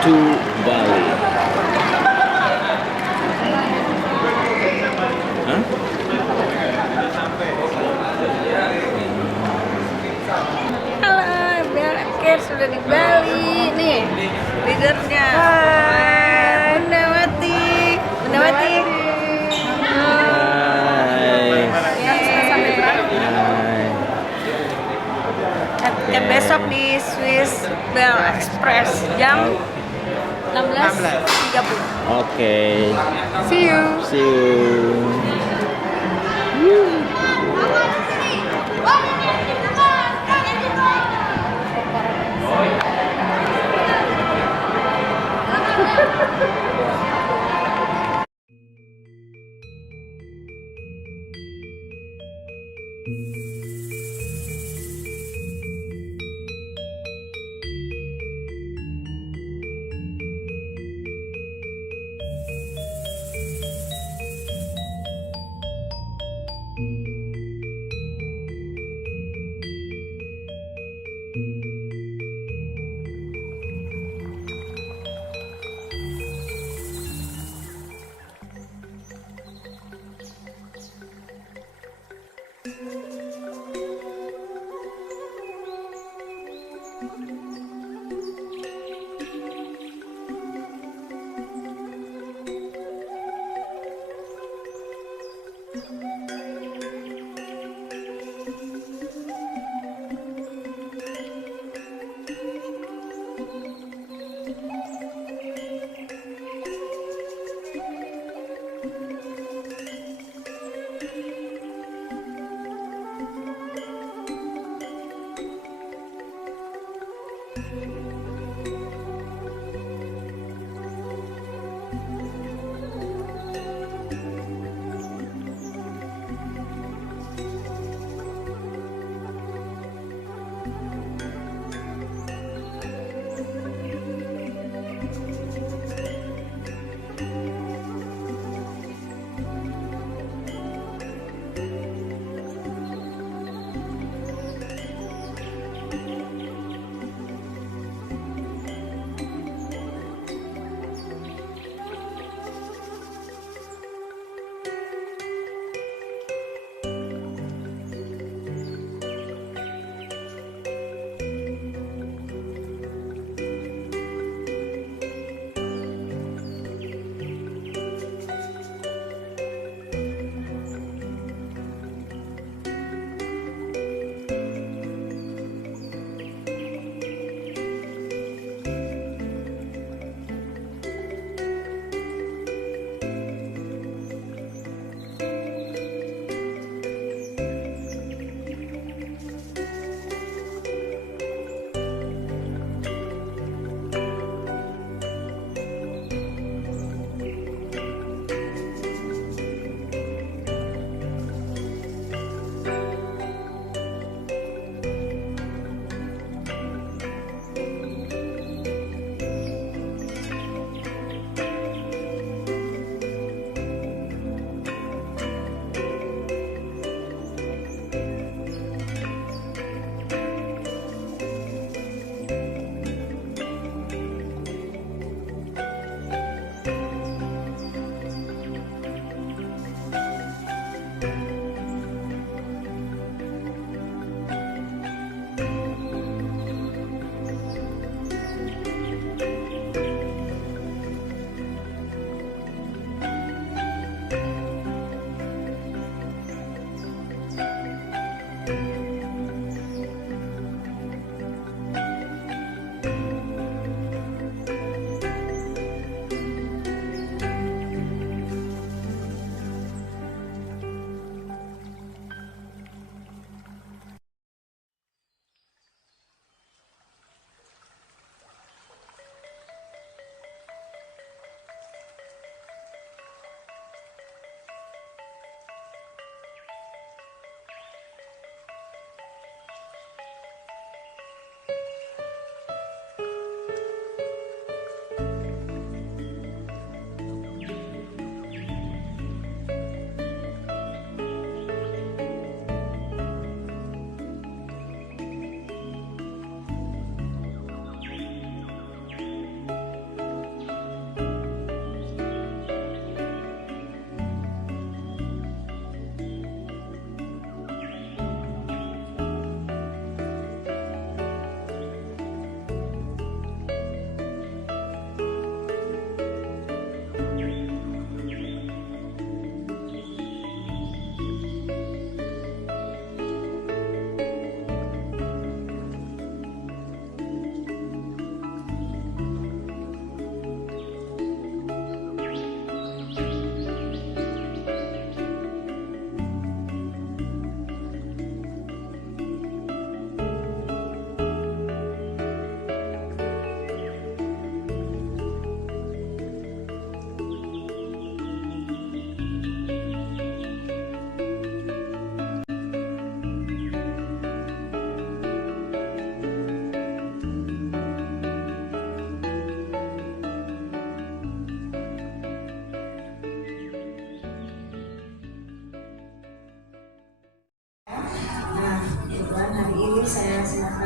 to Bali. Hah? Halo, Bel sudah di Bali nih, leadernya. Bunda Wati. Hai. Hai. Besok di Swiss Bell Express jam 16.30. Oke. See you. See you.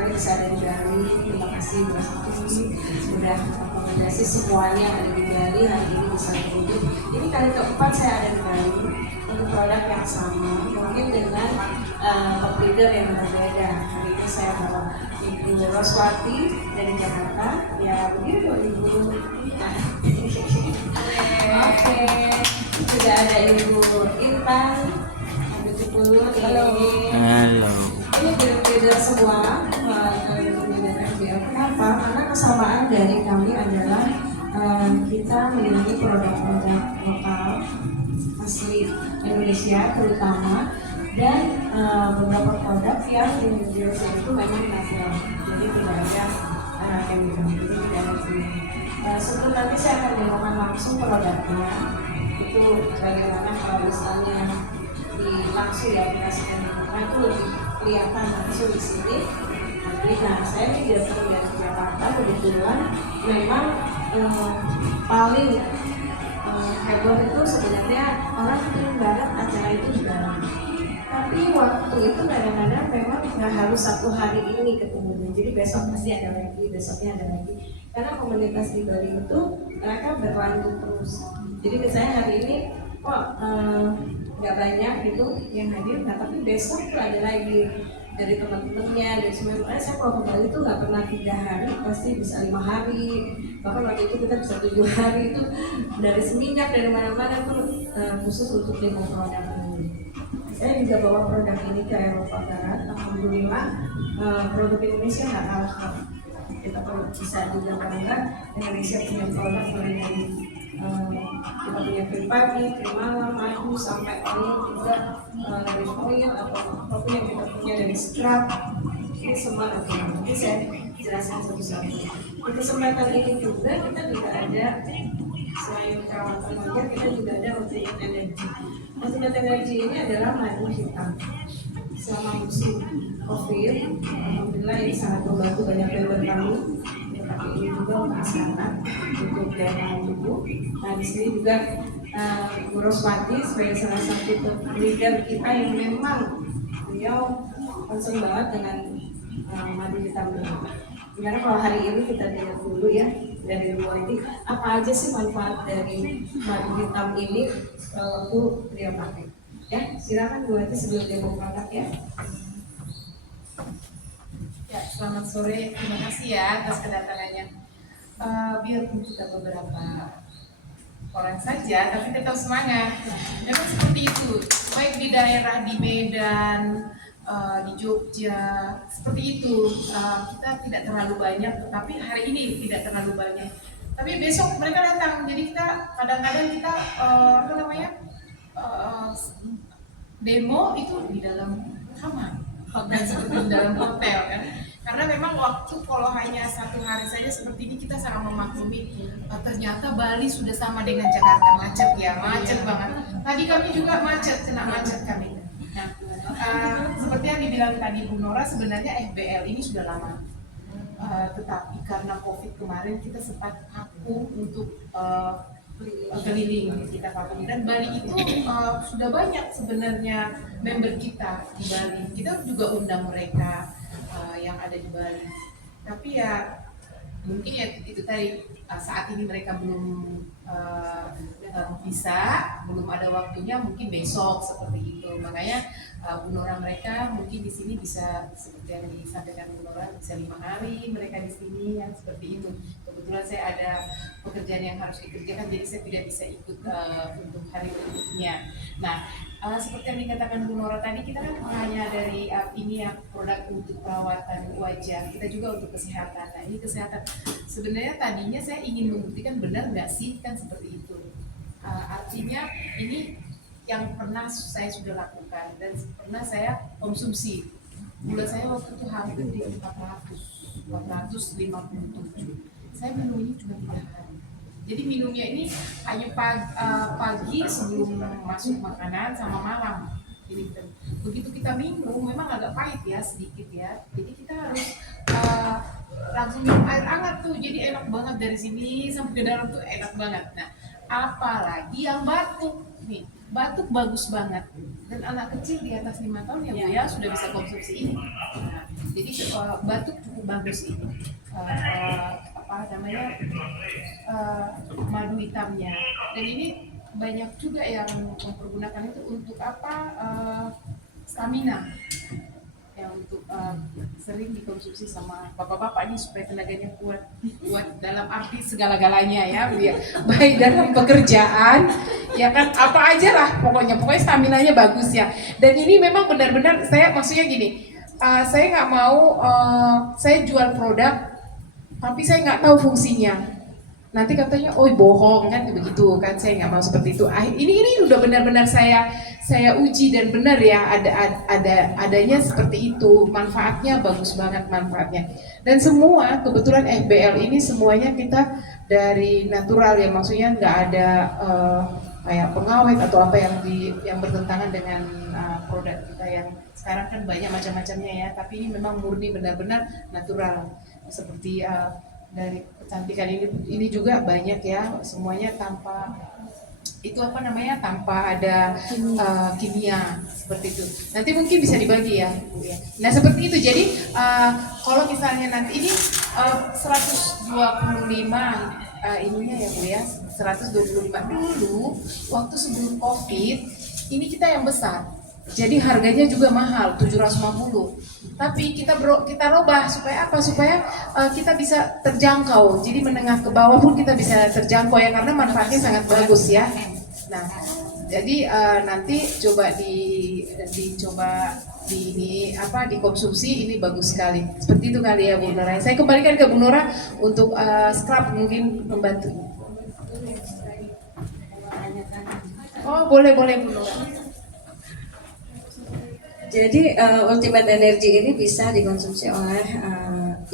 semuanya bisa ada di Bali. Terima kasih Bu Sakti sudah rekomendasi semuanya yang ada di Bali hari ini bisa berwujud. Ini kali keempat saya ada di Bali untuk produk yang sama, mungkin dengan top leader yang berbeda. Hari ini saya bawa Ibu Roswati dari Jakarta. Ya begitu Ibu. Nah, oke, juga ada Ibu Intan. Halo. Ini beda-beda semua dengan FBL. Kenapa? Karena kesamaan dari kami adalah kita memiliki produk-produk lokal asli Indonesia terutama, dan beberapa produk yang di Indonesia itu memang natural, jadi tidak ada chemical, jadi tidak ada kimia. Sebelum nanti saya akan demokan langsung produknya, itu bagaimana kalau misalnya langsung ya aplikasikan di rumah itu lebih kelihatan langsung di sini. Nah, saya ini datang dari Jakarta kebetulan memang paling heboh itu sebenarnya orang ingin banget acara itu di Bali. Tapi waktu itu kadang-kadang memang nggak harus satu hari ini ketemunya. Jadi besok pasti ada lagi, besoknya ada lagi. Karena komunitas di Bali itu mereka berlanjut terus. Jadi misalnya hari ini kok nggak banyak gitu yang hadir, nah tapi besok tuh ada lagi dari teman-temannya, dari semua. Makanya saya kalau ke Bali itu nggak pernah 3 hari, pasti bisa 5 hari. Bahkan waktu itu kita bisa 7 hari itu dari seminyak dari mana-mana tuh khusus untuk demo produk ini. Saya juga bawa produk ini ke Eropa Barat. Alhamdulillah produk Indonesia nggak kalah kok. Kita bisa juga bangga Indonesia punya produk mulai dari kita punya krim pagi, krim malam, madu, sampai oil juga dari oil apapun yang kita punya dari scrub, ini semua natural. Nanti saya jelaskan satu-satu. Di kesempatan ini juga kita juga ada selain perawatan wajah, kita juga ada ultimate energy. Ultimate energy ini adalah madu hitam. Selama musim COVID, alhamdulillah ini sangat membantu banyak member kami. Tapi ini juga untuk kesehatan, untuk daya tubuh. Nah di sini juga Bu Roswati sebagai salah satu leader kita yang memang beliau concern banget dengan madu hitam ini. Gimana kalau hari ini kita lihat dulu ya dari Bu Wati, apa aja sih manfaat dari madu hitam ini waktu dia pakai? Ya, silakan Bu Wati sebelum dia mau produk ya. Ya, selamat sore. Terima kasih ya atas kedatangannya. Biarpun kita beberapa orang saja, tapi tetap semangat. Memang seperti itu. Baik di daerah di Medan, di Jogja, seperti itu. Kita tidak terlalu banyak, tetapi hari ini tidak terlalu banyak. Tapi besok mereka datang. Jadi kita kadang-kadang kita demo itu di dalam kamar. Hotel seperti di dalam hotel kan, karena memang waktu kalau hanya 1 hari saja seperti ini kita sangat memaklumi. Ternyata Bali sudah sama dengan Jakarta, macet ya, macet banget. Tadi kami juga macet, kena macet kami. Nah, seperti yang dibilang tadi Bu Nora, sebenarnya FBL ini sudah lama, tetapi karena COVID kemarin kita sempat vakum untuk keliling kita vakum, dan Bali itu sudah banyak sebenarnya member kita di Bali. Kita juga undang mereka yang ada di Bali, tapi ya mungkin ya itu tadi saat ini mereka belum bisa, belum ada waktunya, mungkin besok seperti itu. Makanya Bu Nora mereka mungkin di sini bisa seperti yang disampaikan Bu Nora, bisa 5 hari mereka di sini yang seperti itu. Kebetulan saya ada pekerjaan yang harus dikerjakan, jadi saya tidak bisa ikut untuk hari berikutnya. Nah, seperti yang dikatakan Bu Nora tadi, kita kan hanya dari ini yang produk untuk perawatan wajah, kita juga untuk kesehatan. Nah, ini kesehatan. Sebenarnya tadinya saya ingin membuktikan benar nggak sih kan seperti itu. Artinya ini yang pernah saya sudah lakukan dan pernah saya konsumsi. Gula saya waktu itu hampir di 457. Saya minum ini cuma 3 hari. Jadi minumnya ini hanya pagi sebelum masuk makanan sama malam. Jadi begitu kita minum memang agak pahit ya, sedikit ya. Jadi kita harus langsung minum air hangat tuh. Jadi enak banget dari sini sampai ke dalam tuh enak banget. Nah, apalagi yang batuk nih. Batuk bagus banget. Dan anak kecil di atas 5 tahun ya Bu ya sudah bisa konsumsi ini. Nah, Jadi batuk cukup bagus ini. Apa namanya, madu hitamnya. Dan ini banyak juga yang mempergunakan itu untuk apa, stamina, yang untuk sering dikonsumsi sama bapak-bapak ini supaya tenaganya kuat dalam arti segala-galanya ya, baik dalam pekerjaan ya kan, apa aja lah pokoknya staminanya bagus ya. Dan ini memang benar-benar, saya maksudnya gini, saya nggak mau saya jual produk tapi saya nggak tahu fungsinya, nanti katanya oh bohong kan, begitu kan, saya nggak mau seperti itu. Ini udah benar-benar saya uji dan benar ya, adanya seperti itu, manfaatnya bagus banget manfaatnya. Dan semua kebetulan FBL ini semuanya kita dari natural ya, maksudnya nggak ada kayak pengawet atau apa yang bertentangan dengan produk kita yang sekarang kan banyak macam-macamnya ya, tapi ini memang murni benar-benar natural. Seperti dari kecantikan ini juga banyak ya, semuanya tanpa itu apa namanya, tanpa ada kimia seperti itu. Nanti mungkin bisa dibagi ya Bu ya. Nah seperti itu. Jadi kalau misalnya nanti ini 125 ininya ya Bu ya, 125 dulu waktu sebelum COVID ini kita yang besar. Jadi harganya juga mahal, 750. Tapi kita robah supaya apa? Supaya kita bisa terjangkau. Jadi menengah ke bawah pun kita bisa terjangkau ya, karena manfaatnya sangat bagus ya. Nah, jadi nanti coba dicoba dikonsumsi, ini bagus sekali. Seperti itu kali ya Bu Nora. Saya kembalikan ke Bu Nora untuk scrub mungkin membantu. Oh, boleh Bu Nora. Jadi Ultimate Energy ini bisa dikonsumsi oleh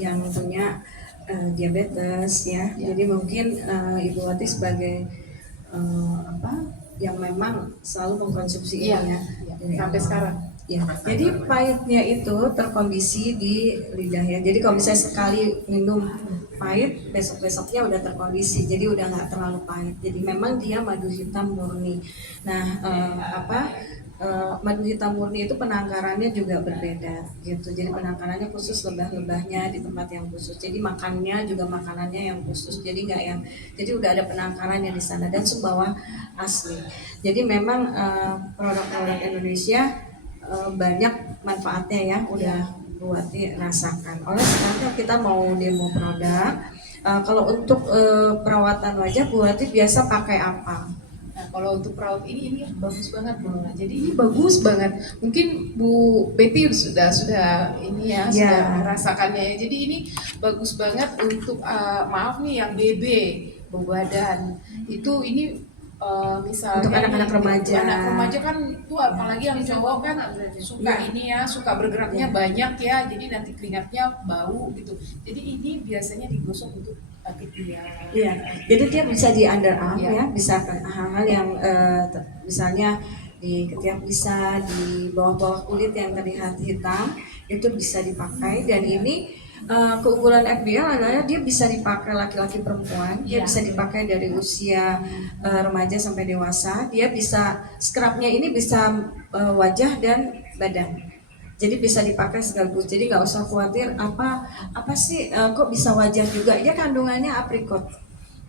yang punya diabetes ya. Jadi mungkin Ibu Wati sebagai yang memang selalu mengkonsumsi ini ya, sampai sekarang. Ya. Jadi pahitnya itu terkondisi di lidah ya. Jadi kalau misalnya sekali minum pahit, besok-besoknya udah terkondisi. Jadi udah nggak terlalu pahit. Jadi memang dia madu hitam murni. Nah madu hitam murni itu penangkarannya juga berbeda gitu. Jadi penangkarannya khusus lebah-lebahnya di tempat yang khusus. Jadi makannya juga makanannya yang khusus. Jadi nggak yang, jadi udah ada penangkarannya di sana dan sumbawa asli. Jadi memang produk-produk Indonesia banyak manfaatnya ya, udah buat dirasakan. Oleh sekarang kita mau demo produk. Kalau untuk perawatan wajah Bu Wati biasa pakai apa? Nah, kalau untuk perawat ini bagus banget Bu Nora. Jadi ini bagus banget. Mungkin Bu Betty sudah ini ya, sudah merasakannya ya. Jadi ini bagus banget untuk maaf nih yang BB, bau badan. Itu ini misalnya untuk anak-anak remaja. Anak remaja kan tuh, apalagi yang cowok kan suka ini ya, suka bergeraknya banyak ya. Jadi nanti keringatnya bau gitu. Jadi ini biasanya digosok untuk ketiak. Iya. Jadi dia bisa di underarm ya, bisa hal-hal yang misalnya di ketiak, bisa di bawah-bawah kulit yang terlihat hitam, itu bisa dipakai. Dan ini keunggulan FBL adalah dia bisa dipakai laki-laki perempuan, dia bisa dipakai dari usia remaja sampai dewasa. Dia bisa, scrubnya ini bisa wajah dan badan. Jadi bisa dipakai sekaligus. Jadi nggak usah khawatir apa sih kok bisa wajah juga. Dia kandungannya aprikot.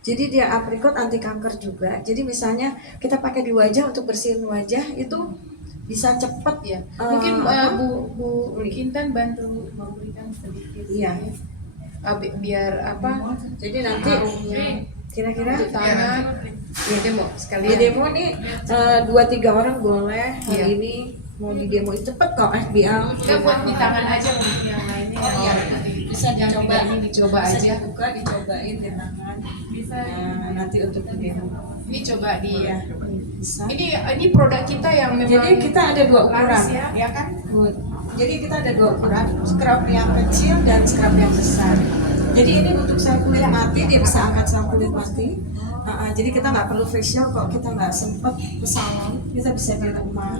Jadi dia aprikot anti kanker juga. Jadi misalnya kita pakai di wajah untuk bersihin wajah itu bisa cepat ya. Mungkin Bu Intan bantu memberikan sedikit. Iya. Biar apa? Jadi nanti kira-kira tangan ya demo sekali. Di demo nih 2-3 orang boleh hari ini mau di demo, cepet kok FBL. Kita buat di tangan aja mungkin yang lainnya. Bisa dicoba, dicoba bisa aja. dibuka, dicobain di tangan. Bisa. Nanti untuk di demo. Ini coba di. Bisa. Ini produk kita yang memang. Jadi kita ada 2 ukuran ya kan? Jadi kita ada 2 ukuran, scrub yang kecil dan scrub yang besar. Jadi ini untuk sel kulit mati, dia bisa angkat sel kulit mati. Jadi kita nggak perlu facial kalau kita nggak sempet ke salon, kita bisa di rumah.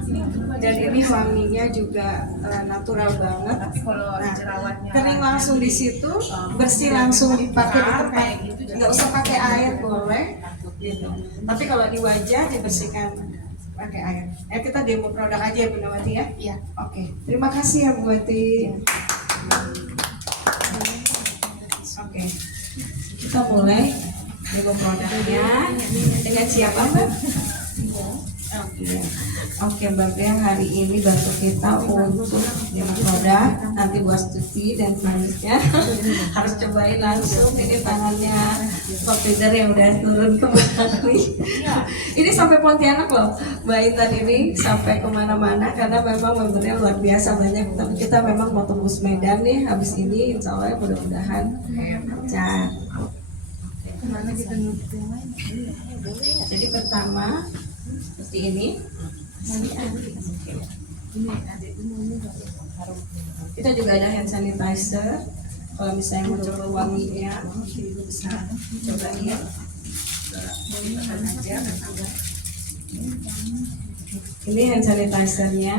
Dan ini wanginya juga natural banget. Tapi kalau jerawatnya kering langsung di situ, bersih langsung dipakai di tempat. Nggak usah pakai air boleh. Gitu. Tapi kalau di wajah dibersihkan pakai air. Kita demo produk aja ya Bu Nawati ya. Iya. Oke. Terima kasih ya Bu Wati. Oke, kita mulai demo produknya dengan siapa Mbak? Oke Mbak Bea, hari ini bantu kita untuk demo produk. Nanti buat Stuti dan selanjutnya harus cobain langsung ini tangannya Mbak Peter yang udah turun ke Bali. Ini sampai Pontianak loh Mbak Intan, ini sampai kemana-mana karena memang membernya luar biasa banyak. Tapi kita memang mau tembus Medan nih habis ini, insya Allah mudah-mudahan lancar. Jadi pertama seperti ini. Kita juga ada hand sanitizer. Kalau misalnya mau coba wanginya, bisa cobain. Ini hand sanitizernya.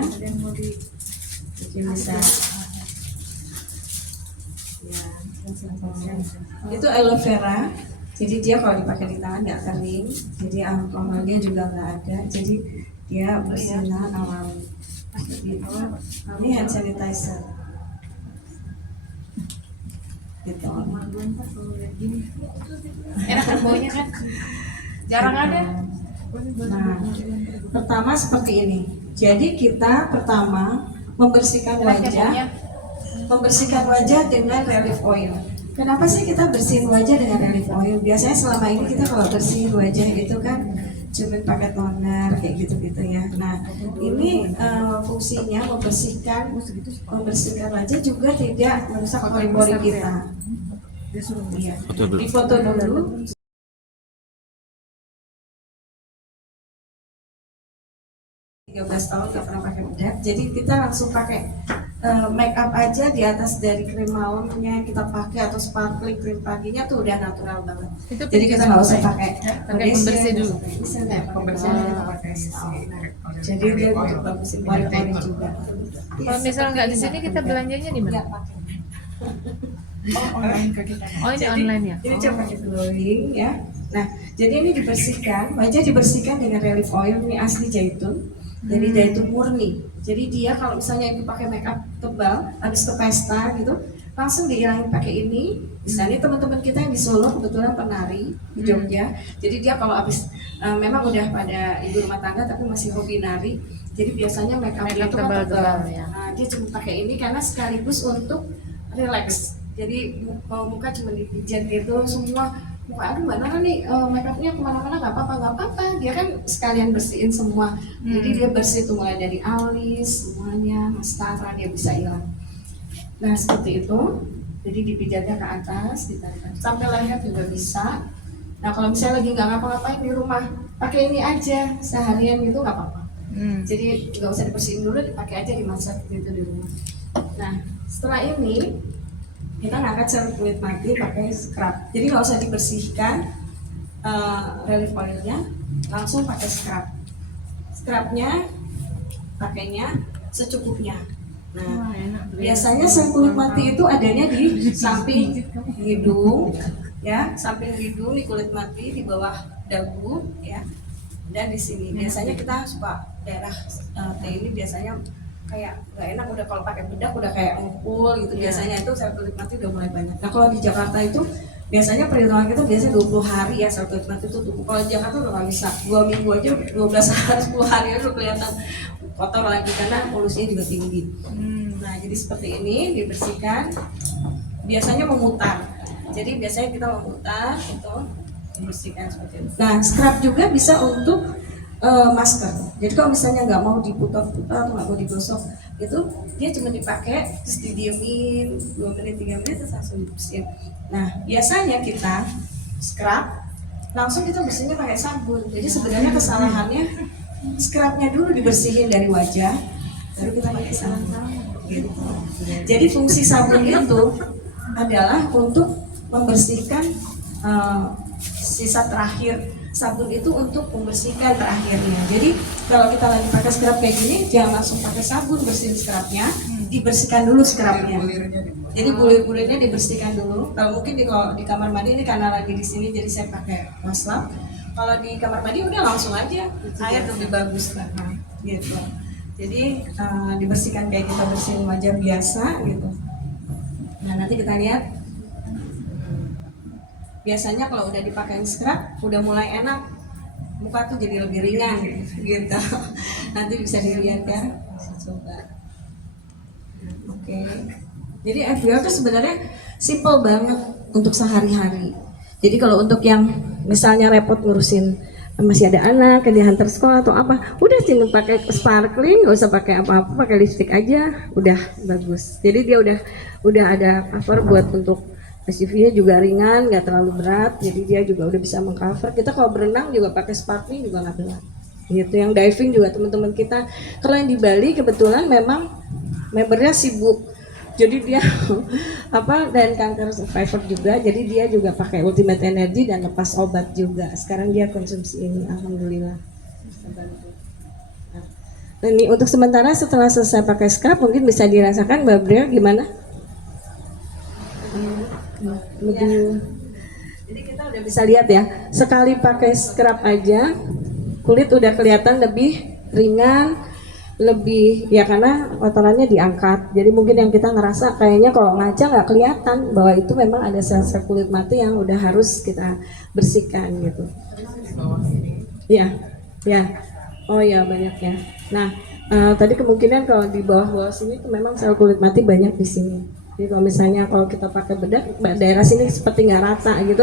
Jadi bisa. Ya, itu aloe vera. Jadi dia kalau dipakai di tangan nggak kering, jadi alkoholnya juga nggak ada, jadi dia bersinar alami. Gitu. Ini hand sanitizer. Gitu. Enak kan baunya kan? Jarang ada. Nah, pertama seperti ini. Jadi kita pertama membersihkan wajah dengan relief oil. Kenapa sih kita bersihin wajah dengan relief oil? Biasanya selama ini kita kalau bersihin wajah itu kan cuma pakai toner kayak gitu-gitu ya. Nah, ini fungsinya membersihkan wajah juga tidak merusak pori-pori kita. Iya. Difoto dulu. 13 tahun gak pernah pakai bedak, jadi kita langsung pakai make up aja di atas dari krim malamnya kita pakai atau sparkling krim paginya tuh udah natural banget. Itu Jadi kita nggak usah pakai pembersih dulu. Pembersihnya kita pakai. Jadi dia untuk bagusin pori-pori juga. Kalau misal nggak di sini kita belanjanya di mana? Oh ini online ya? Ini coba pakai glowing ya. Nah, jadi ini dibersihkan, wajah dibersihkan dengan relief oil, ini asli zaitun. Jadi zaitun murni. Jadi dia kalau misalnya itu pakai make up tebal, habis ke pesta gitu, langsung dihilangin pakai ini. Misalnya teman-teman kita yang di Solo kebetulan penari di Jogja. Jadi dia kalau habis memang udah pada ibu rumah tangga tapi masih hobi nari. Jadi biasanya make up itu kan tebal. Ya. Nah, dia cuma pakai ini karena sekaligus untuk relax. Jadi muka cuma dipijat gitu semua. Muka aduh mbak Nana nih make upnya kemana-mana nggak apa-apa, dia kan sekalian bersihin semua. Jadi dia bersih tuh mulai dari alis semuanya, maskara dia bisa hilang. Nah seperti itu, jadi dipijatnya ke atas, ditarik sampai leher juga bisa. Nah kalau misalnya lagi nggak ngapa-ngapain di rumah, pakai ini aja seharian gitu nggak apa-apa. Jadi nggak usah dibersihin dulu, dipakai aja dimasak gitu di rumah. Nah setelah ini kita ngangkat sel kulit mati pakai scrub. Jadi nggak usah dibersihkan relief oilnya, langsung pakai scrub. Scrubnya pakainya secukupnya. Nah, biasanya sel kulit mati itu adanya di samping hidung, ya, samping hidung di kulit mati di bawah dagu, ya, dan di sini. Biasanya kita suka daerah T ini biasanya kayak nggak enak, udah kalau pakai bedak udah kayak ngumpul gitu. Biasanya itu sel kulit mati udah mulai banyak. Nah kalau di Jakarta itu biasanya perhitungan kita biasanya 20 hari ya sel kulit mati itu tumbuh. Kalau di Jakarta udah nggak bisa, 2 minggu aja 12 hari 10 hari aja udah kelihatan kotor lagi karena polusinya juga tinggi. Nah jadi seperti ini dibersihkan, biasanya memutar. Jadi biasanya kita memutar itu dibersihkan seperti itu. Nah scrub juga bisa untuk masker. Jadi kalau misalnya nggak mau diputar-putar atau nggak mau digosok, itu dia cuma dipakai terus didiemin 2 menit 3 menit terus langsung dibersihin. Nah biasanya kita scrub langsung kita bersihnya pakai sabun. Jadi sebenarnya kesalahannya scrubnya dulu dibersihin dari wajah, baru kita pakai sabun. Gitu. Jadi fungsi sabun itu adalah untuk membersihkan sisa terakhir. Sabun itu untuk membersihkan terakhirnya. Jadi kalau kita lagi pakai scrub kayak gini, jangan langsung pakai sabun bersihin scrubnya, dibersihkan dulu scrubnya. Jadi bulir-bulirnya dibersihkan dulu. Kalau mungkin di kamar mandi ini karena lagi di sini, jadi saya pakai waslap. Kalau di kamar mandi udah langsung aja, air lebih bagus lah, gitu. Jadi dibersihkan kayak kita bersihin wajah biasa gitu. Nah nanti kita lihat. Biasanya kalau udah dipakai scrub udah mulai enak, muka tuh jadi lebih ringan gitu. Nanti bisa dilihat ya. Coba. Oke. Jadi FBO tuh sebenarnya simple banget untuk sehari-hari. Jadi kalau untuk yang misalnya repot ngurusin masih ada anak, dia hantar sekolah atau apa, udah tinggal pakai sparkling, nggak usah pakai apa-apa, pakai lipstick aja, udah bagus. Jadi dia udah ada cover buat untuk SUV-nya juga ringan, nggak terlalu berat, jadi dia juga udah bisa mengcover. Kita kalau berenang juga pakai sparkling juga nggak berat. Gitu. Yang diving juga teman-teman kita, kalau yang di Bali kebetulan memang membernya sibuk. Jadi dia dan kanker survivor juga, jadi dia juga pakai Ultimate Energy dan lepas obat juga. Sekarang dia konsumsi ini, alhamdulillah. Nah, ini untuk sementara setelah selesai pakai scrub mungkin bisa dirasakan Mbak Bria gimana? Lebih. Jadi kita udah bisa lihat ya, sekali pakai scrub aja kulit udah kelihatan lebih ringan, lebih ya karena kotorannya diangkat. Jadi mungkin yang kita ngerasa kayaknya kalau ngaca nggak kelihatan bahwa itu memang ada sel-sel kulit mati yang udah harus kita bersihkan gitu. Iya, ya. Oh ya banyak ya. Nah tadi kemungkinan kalau di bawah sini itu memang sel kulit mati banyak di sini. Jadi kalau misalnya kalau kita pakai bedak daerah sini seperti nggak rata gitu,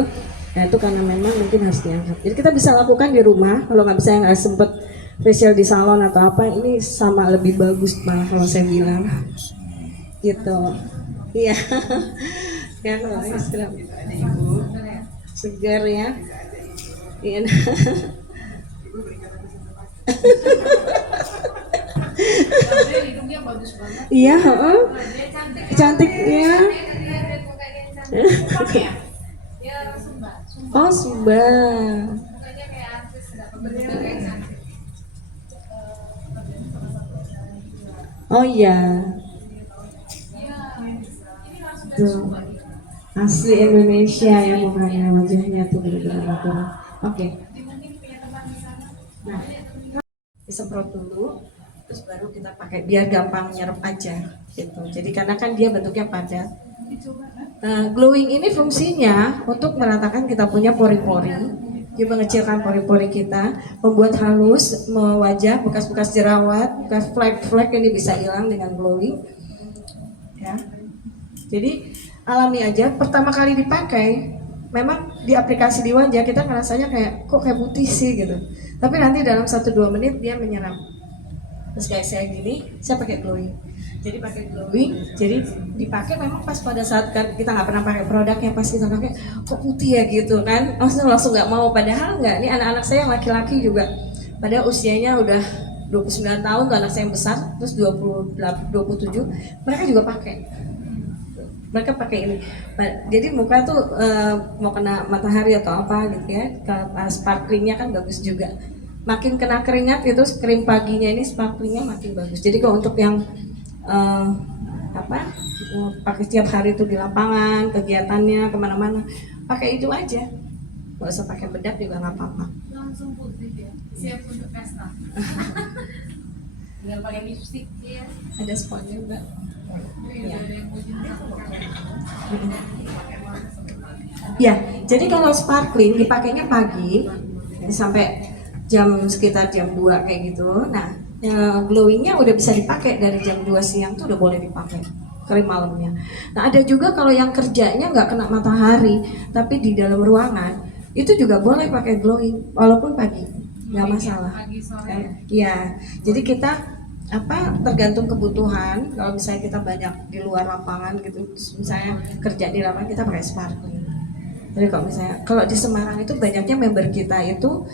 nah itu karena memang mungkin harus diangkat. Jadi kita bisa lakukan di rumah. Kalau nggak bisa nggak sempet facial di salon atau apa, ini sama lebih bagus malah kalau saya bilang gitu. Iya. Ya kalau Instagram segar ya. Iya. Hidungnya bagus banget. Iya, cantik ya. Oh, Sumba. Oh iya. Tuh. Asli Indonesia ya mukanya, wajahnya tuh benar-benar natural. Oke. Nah, disemprot dulu, terus baru kita pakai biar gampang nyerap aja gitu. Jadi karena kan dia bentuknya padat. Nah, glowing ini fungsinya untuk meratakan kita punya pori-pori. Dia mengecilkan pori-pori kita, membuat halus wajah, bekas-bekas jerawat, bekas flek-flek ini bisa hilang dengan glowing. Ya. Jadi alami aja. Pertama kali dipakai, memang di aplikasi di wajah kita ngerasanya kayak kok kayak putih sih gitu. Tapi nanti dalam 1-2 menit dia menyerap. Terus kayak saya gini, saya pakai glowing. Jadi pakai glowing, jadi dipakai memang pas pada saat kita nggak pernah pakai produknya, pas kita pakai kok putih ya gitu kan, langsung nggak mau. Padahal nggak, ini anak-anak saya yang laki-laki juga, pada usianya udah 29 tahun tuh anak saya yang besar, terus 27, mereka juga pakai. Mereka pakai ini, jadi muka tuh mau kena matahari atau apa gitu ya, kalau sparklingnya kan bagus juga. Makin kena keringat itu krim paginya ini sparklingnya makin bagus. Jadi kalau untuk yang pakai setiap hari itu di lapangan kegiatannya kemana-mana pakai itu aja, nggak usah pakai bedak juga nggak apa-apa. Langsung putih ya, siap untuk pesta. Tinggal pakai lipstick ya. Ada spotnya mbak. Ya. Ya, jadi kalau sparkling dipakainya pagi sampai sekitar jam 2 kayak gitu. Nah, glowingnya udah bisa dipakai dari jam 2 siang tuh udah boleh dipakai krim malamnya. Nah, ada juga kalau yang kerjanya nggak kena matahari tapi di dalam ruangan itu juga boleh pakai glowing walaupun pagi, nggak masalah. Iya, jadi kita tergantung kebutuhan. Kalau misalnya kita banyak di luar lapangan gitu, misalnya kerja di lapangan kita pakai sparkling. Jadi kalau di Semarang itu banyaknya member kita itu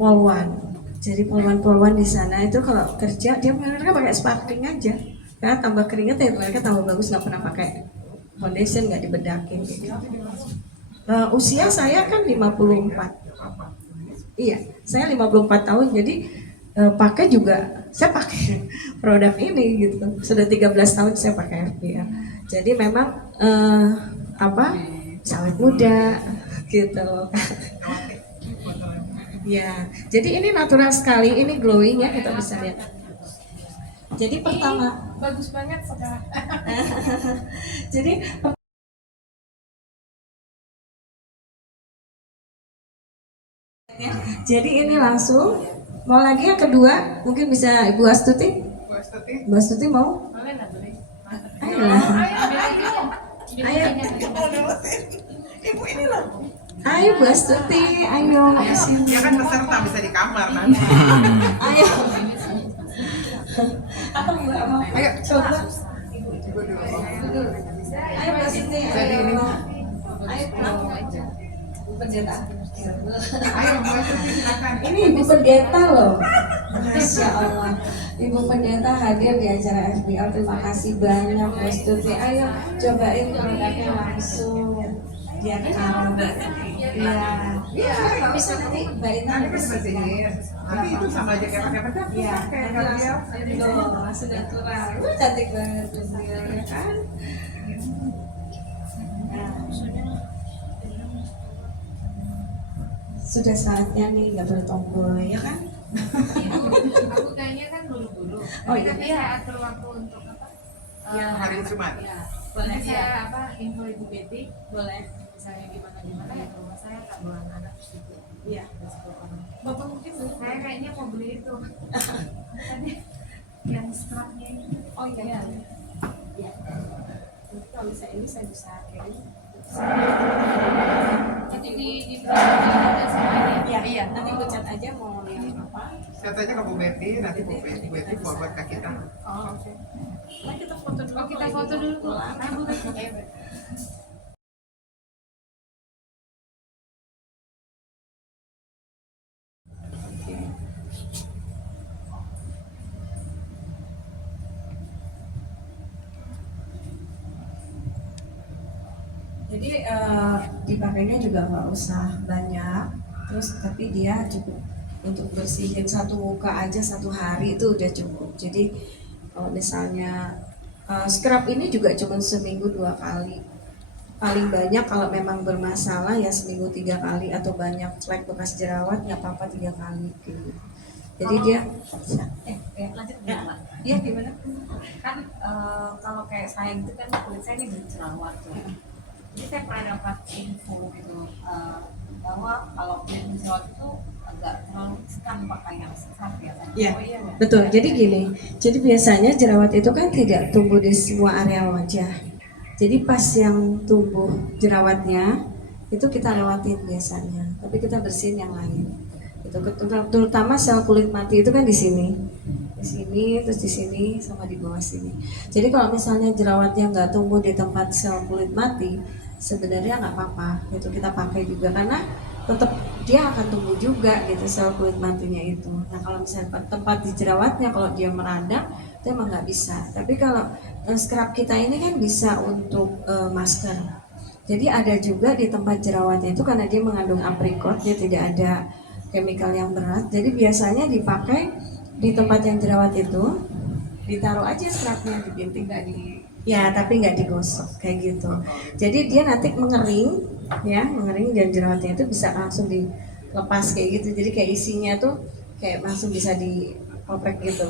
polwan. Jadi polwan-polwan di sana itu kalau kerja dia mereka pakai sparkling aja. Karena tambah keringat ya mereka tambah bagus, nggak pernah pakai foundation, nggak dibedakin. Usia saya kan 54. Iya, saya 54 tahun. Jadi pakai juga saya pakai produk ini gitu. Sudah 13 tahun saya pakai FBR. Jadi memang awet muda gitu. Ya, jadi ini natural sekali, ini glowing ya, kita bisa lihat. Jadi pertama, bagus banget sekarang. jadi jadi ini langsung mau lagi yang kedua mungkin bisa Ibu Astuti. Ibu Astuti mau? Boleh lah, boleh. Ayo. Ayo. Ibu ini loh. Ayo Bu Astuti, ayo kesini. Dia kan peserta bisa di kamar nanti. Ayo. Apa enggak mau? Ayo Coba. Ibu dulu. Ayo Bu Astuti. Jadi ini. Ayo pulang aja. Bu Pendeta. Ayo Bu Astuti silakan. Ini Ibu Pendeta loh. Masya Allah. Ibu Pendeta hadir di acara FBL. Terima kasih banyak Bu Astuti. Ayo cobain produknya langsung. Dia tahu. Iya. Iya. Kalau bisa nanti Mbak Ina Nanti kan bersihin. Nanti itu sama aja kayak pakai pecah. Iya, Kayak nanti Gabriel. langsung langsung natural. Cantik banget Gabriel, ya kan? Nah, sudah saatnya nih nggak boleh tomboy, ya kan? Aku kayaknya kan buru-buru. Oh, iya. Tapi saya atur waktu untuk apa? Yang hari Jumat. Ya. Boleh, Boleh ya. saya apa info Ibu Betty? Boleh. Misalnya gimana ya ke rumah saya tak bawa anak terus itu. Iya. Terus ke orang. Bapak mungkin dulu. Saya kayaknya mau beli itu. Tadi yang scrubnya itu. Oh iya. Iya. Kalau bisa ini saya bisa kirim. Jadi di ada semuanya. Iya, iya. Nanti Bu chat aja mau yang apa? Saya tanya ke Bu Betty, nanti Bu Betty forward ke kita. Oh, oke. Nah, kita foto dulu. Oh, kita kalau foto Ibu dulu. pulang. Nah, Bu Betty. Jadi dipakainya juga nggak usah banyak, terus tapi dia cukup untuk bersihin satu muka aja satu hari itu udah cukup. Jadi kalau misalnya scrub ini juga cuma seminggu 2 kali, paling banyak kalau memang bermasalah ya seminggu 3 kali atau banyak flek bekas jerawat nggak apa-apa 3 kali gitu. Jadi dia Lanjut ya, Mbak. iya gimana? Kan kalau kayak saya gitu kan kulit saya ini berjerawat tuh. Jadi saya pernah dapat info gitu bahwa kalau kulit berjerawat itu agak terlalu riskan pakai yang scrub ya. Iya, Oh iya. betul. Jadi gini, jadi biasanya jerawat itu kan tidak tumbuh di semua area wajah. Jadi pas yang tumbuh jerawatnya itu kita lewatin biasanya, tapi kita bersihin yang lain. Itu terutama sel kulit mati itu kan di sini, terus di sini, sama di bawah sini. Jadi kalau misalnya jerawatnya nggak tumbuh di tempat sel kulit mati, sebenarnya nggak apa-apa. Itu kita pakai juga karena tetap dia akan tumbuh juga gitu sel kulit matinya itu. Nah kalau misalnya tempat di jerawatnya kalau dia meradang itu emang nggak bisa. Tapi kalau scrub kita ini kan bisa untuk masker. Jadi ada juga di tempat jerawatnya itu karena dia mengandung aprikot, dia tidak ada chemical yang berat. Jadi biasanya dipakai di tempat yang jerawat itu, ditaruh aja scrubnya di bintik, nggak di ya tapi nggak digosok kayak gitu. Jadi dia nanti mengering ya, mengering dan jerawatnya itu bisa langsung dilepas kayak gitu. Jadi kayak isinya tuh kayak langsung bisa dioprek gitu.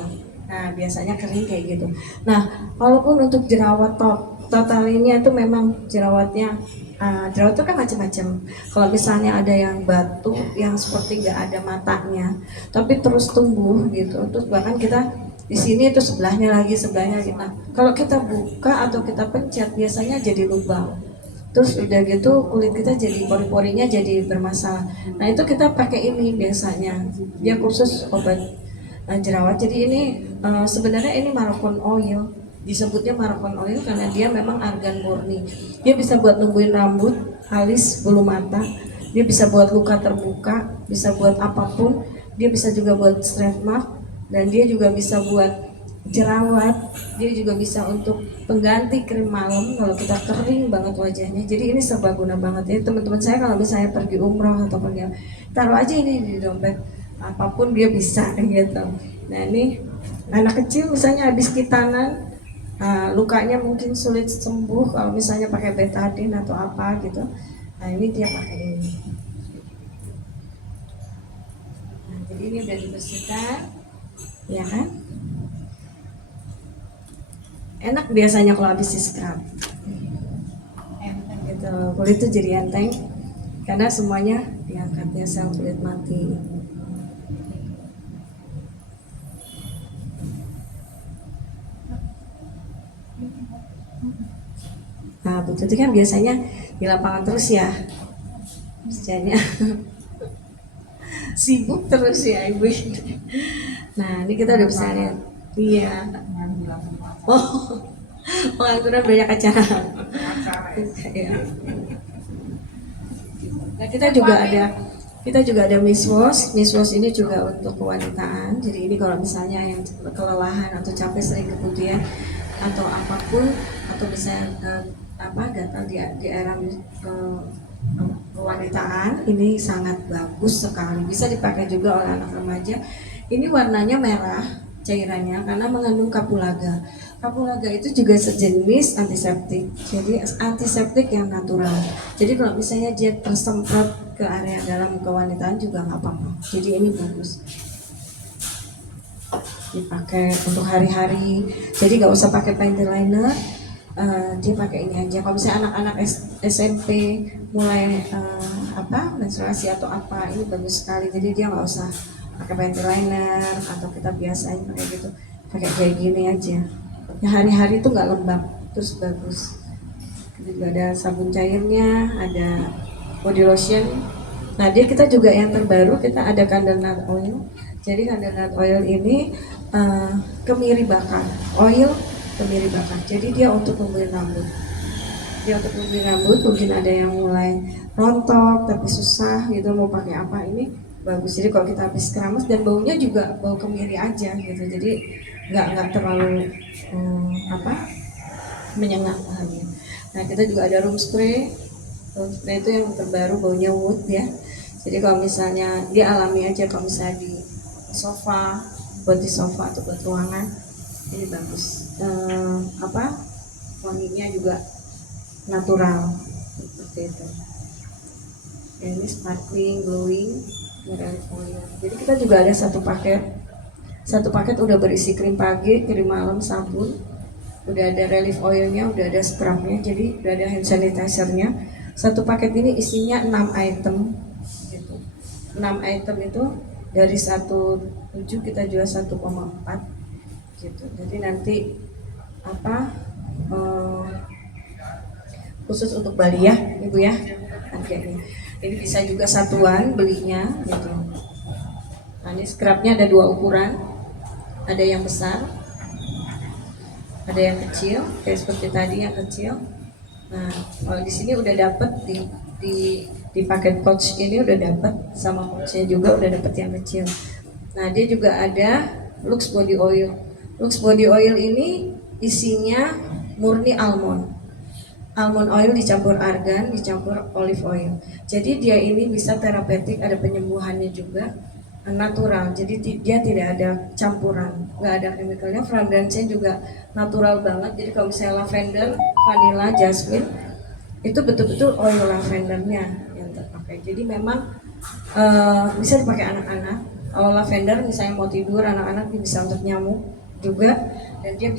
Nah biasanya kering kayak gitu. Nah walaupun untuk jerawat total ini itu memang jerawatnya jerawat itu kan macam-macam. Kalau misalnya ada yang batu yang seperti nggak ada matanya, tapi terus tumbuh gitu, terus bahkan kita di sini itu sebelahnya lagi. Nah, kalau kita buka atau kita pencet biasanya jadi lubang. Terus udah gitu kulit kita jadi pori-porinya jadi bermasalah. Nah itu kita pakai ini biasanya. Dia khusus obat jerawat. Jadi ini sebenarnya ini Moroccan oil. Disebutnya Moroccan oil karena dia memang argan murni. Dia bisa buat numbuhin rambut, alis, bulu mata. Dia bisa buat luka terbuka, bisa buat apapun. Dia bisa juga buat stretch mark dan dia juga bisa buat jerawat. Dia juga bisa untuk pengganti krim malam kalau kita kering banget wajahnya. Jadi ini serbaguna banget ya teman-teman saya kalau misalnya pergi umroh atau pergi taruh aja ini di dompet apapun dia bisa gitu. Nah ini anak kecil misalnya habis kitanan. Lukanya mungkin sulit sembuh kalau misalnya pakai betadine atau apa gitu. Nah ini dia pakai ini. Nah, jadi ini udah dibersihkan, ya kan? enak biasanya kalau habis di scrub. Enteng. Gitu, kulit tuh jadi enteng karena semuanya diangkatnya sel kulit mati. Nah, begitu kan biasanya di lapangan terus ya, kerjanya sibuk terus ya ibu. Nah, ini kita udah bisa lihat. Iya. Oh, pengangguran banyak acara. Iya. Nah, kita juga ada Miss Wash. Miss Wash ini juga untuk kewanitaan. Jadi ini kalau misalnya yang kelelahan atau capek sering kemudian atau apapun atau misalnya gatal di era kewanitaan, ini sangat bagus sekali. Bisa dipakai juga oleh anak remaja. Ini warnanya merah cairannya karena mengandung kapulaga. Kapulaga itu juga sejenis antiseptik, jadi antiseptik yang natural. Jadi kalau misalnya dia tersemprot ke area dalam kewanitaan juga nggak apa-apa. Jadi ini bagus dipakai untuk hari-hari. Jadi nggak usah pakai panty liner, dia pakai ini aja. Kalau misalnya anak-anak SMP mulai menstruasi atau apa, ini bagus sekali. Jadi dia nggak usah pakai panty liner atau kita biasain pakai gitu, pakai kayak gini aja. Ya, hari-hari itu nggak lembab, terus bagus. Juga ada sabun cairnya, ada body lotion. Nah, kita juga yang terbaru kita ada candle nut oil. Jadi candle nut oil ini kemiri bakar, oil kemiri bakar. Jadi dia untuk pembuluh rambut. Dia untuk pembuluh rambut, mungkin ada yang mulai rontok tapi susah gitu mau pakai apa, ini bagus. Jadi kalau kita habis keramas dan baunya juga bau kemiri aja gitu. Jadi nggak terlalu menyengat bahannya. Nah, kita juga ada room spray. Room spray itu yang terbaru, baunya wood ya. Jadi kalau misalnya dia alami aja, kalau misalnya di sofa, buat di sofa atau buat ruangan, ini bagus. Wanginya juga natural seperti itu. Ya, ini sparkling, glowing, relief oil. Jadi kita juga ada satu paket udah berisi krim pagi, krim malam, sabun, udah ada relief oilnya, udah ada scrubnya, jadi udah ada hand sanitizernya. Satu paket ini isinya 6 item gitu. 6 item itu dari 1,7 kita jual 1,4 gitu. Jadi nanti khusus untuk Bali ya ibu ya harganya. Ini bisa juga satuan belinya gitu. Nah, ini scrubnya ada 2 ukuran, ada yang besar, ada yang kecil, kayak seperti tadi yang kecil. Nah, kalau di sini udah dapet di paket pouch ini udah dapet, sama pouchnya juga udah dapet yang kecil. Nah, dia juga ada Lux Body Oil. Lux Body Oil ini isinya murni almond. Almond oil dicampur argan, dicampur olive oil. Jadi dia ini bisa terapeutik, ada penyembuhannya juga, natural. Jadi dia tidak ada campuran, nggak ada chemicalnya. Fragrance-nya juga natural banget. Jadi kalau misalnya lavender, vanilla, jasmine, itu betul-betul oil lavendernya yang terpakai. Jadi memang bisa dipakai anak-anak. Kalau lavender misalnya mau tidur, anak-anak bisa untuk nyamuk juga, dan dia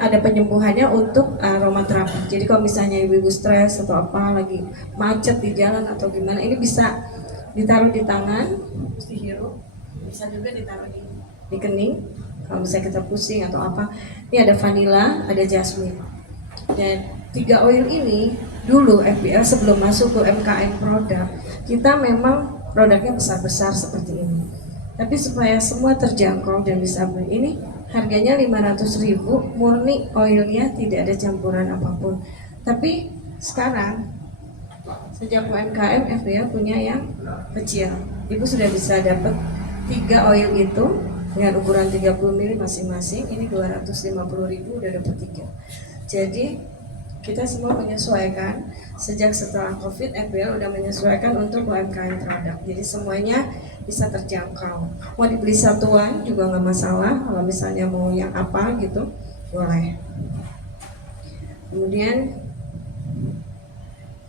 ada penyembuhannya untuk aromaterapi. Jadi kalau misalnya ibu-ibu stres atau apa, lagi macet di jalan atau gimana, ini bisa ditaruh di tangan, mesti hirup, bisa juga ditaruh di kening kalau misalnya kita pusing atau apa. Ini ada vanilla, ada jasmine. Dan 3 oil ini dulu FBL sebelum masuk ke MKM produk, kita memang produknya besar-besar seperti ini. Tapi supaya semua terjangkau dan bisa beli, ini harganya 500.000, murni oilnya, tidak ada campuran apapun. Tapi sekarang sejak UMKM FBL punya yang kecil. Ibu sudah bisa dapat 3 oil itu dengan ukuran 30 ml masing-masing. Ini 250.000 udah dapat 3. Jadi kita semua menyesuaikan. Sejak setelah COVID, FBL udah menyesuaikan untuk UMKM produk. Jadi semuanya bisa terjangkau. Mau dibeli satuan juga nggak masalah. Kalau misalnya mau yang apa gitu, boleh. Kemudian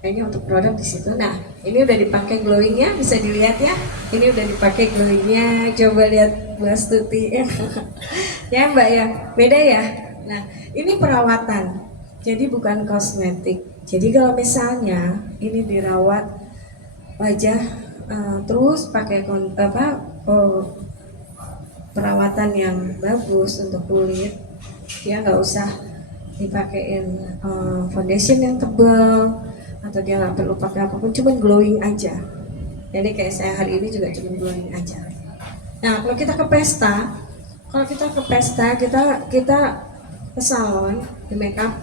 kayaknya untuk produk di situ. Nah, ini udah dipakai glowingnya, bisa dilihat ya. Ini udah dipakai glowingnya. Coba lihat Bu Astuti ya. Ya Mbak ya, beda ya. Nah, ini perawatan, jadi bukan kosmetik. Jadi kalau misalnya ini dirawat wajah terus pakai perawatan yang bagus untuk kulit, dia nggak usah dipakein foundation yang tebal atau dia nggak perlu pakai apapun, cuma glowing aja. Jadi kayak saya hari ini juga cuma glowing aja. Nah, kalau kita ke pesta, kita ke salon, di make up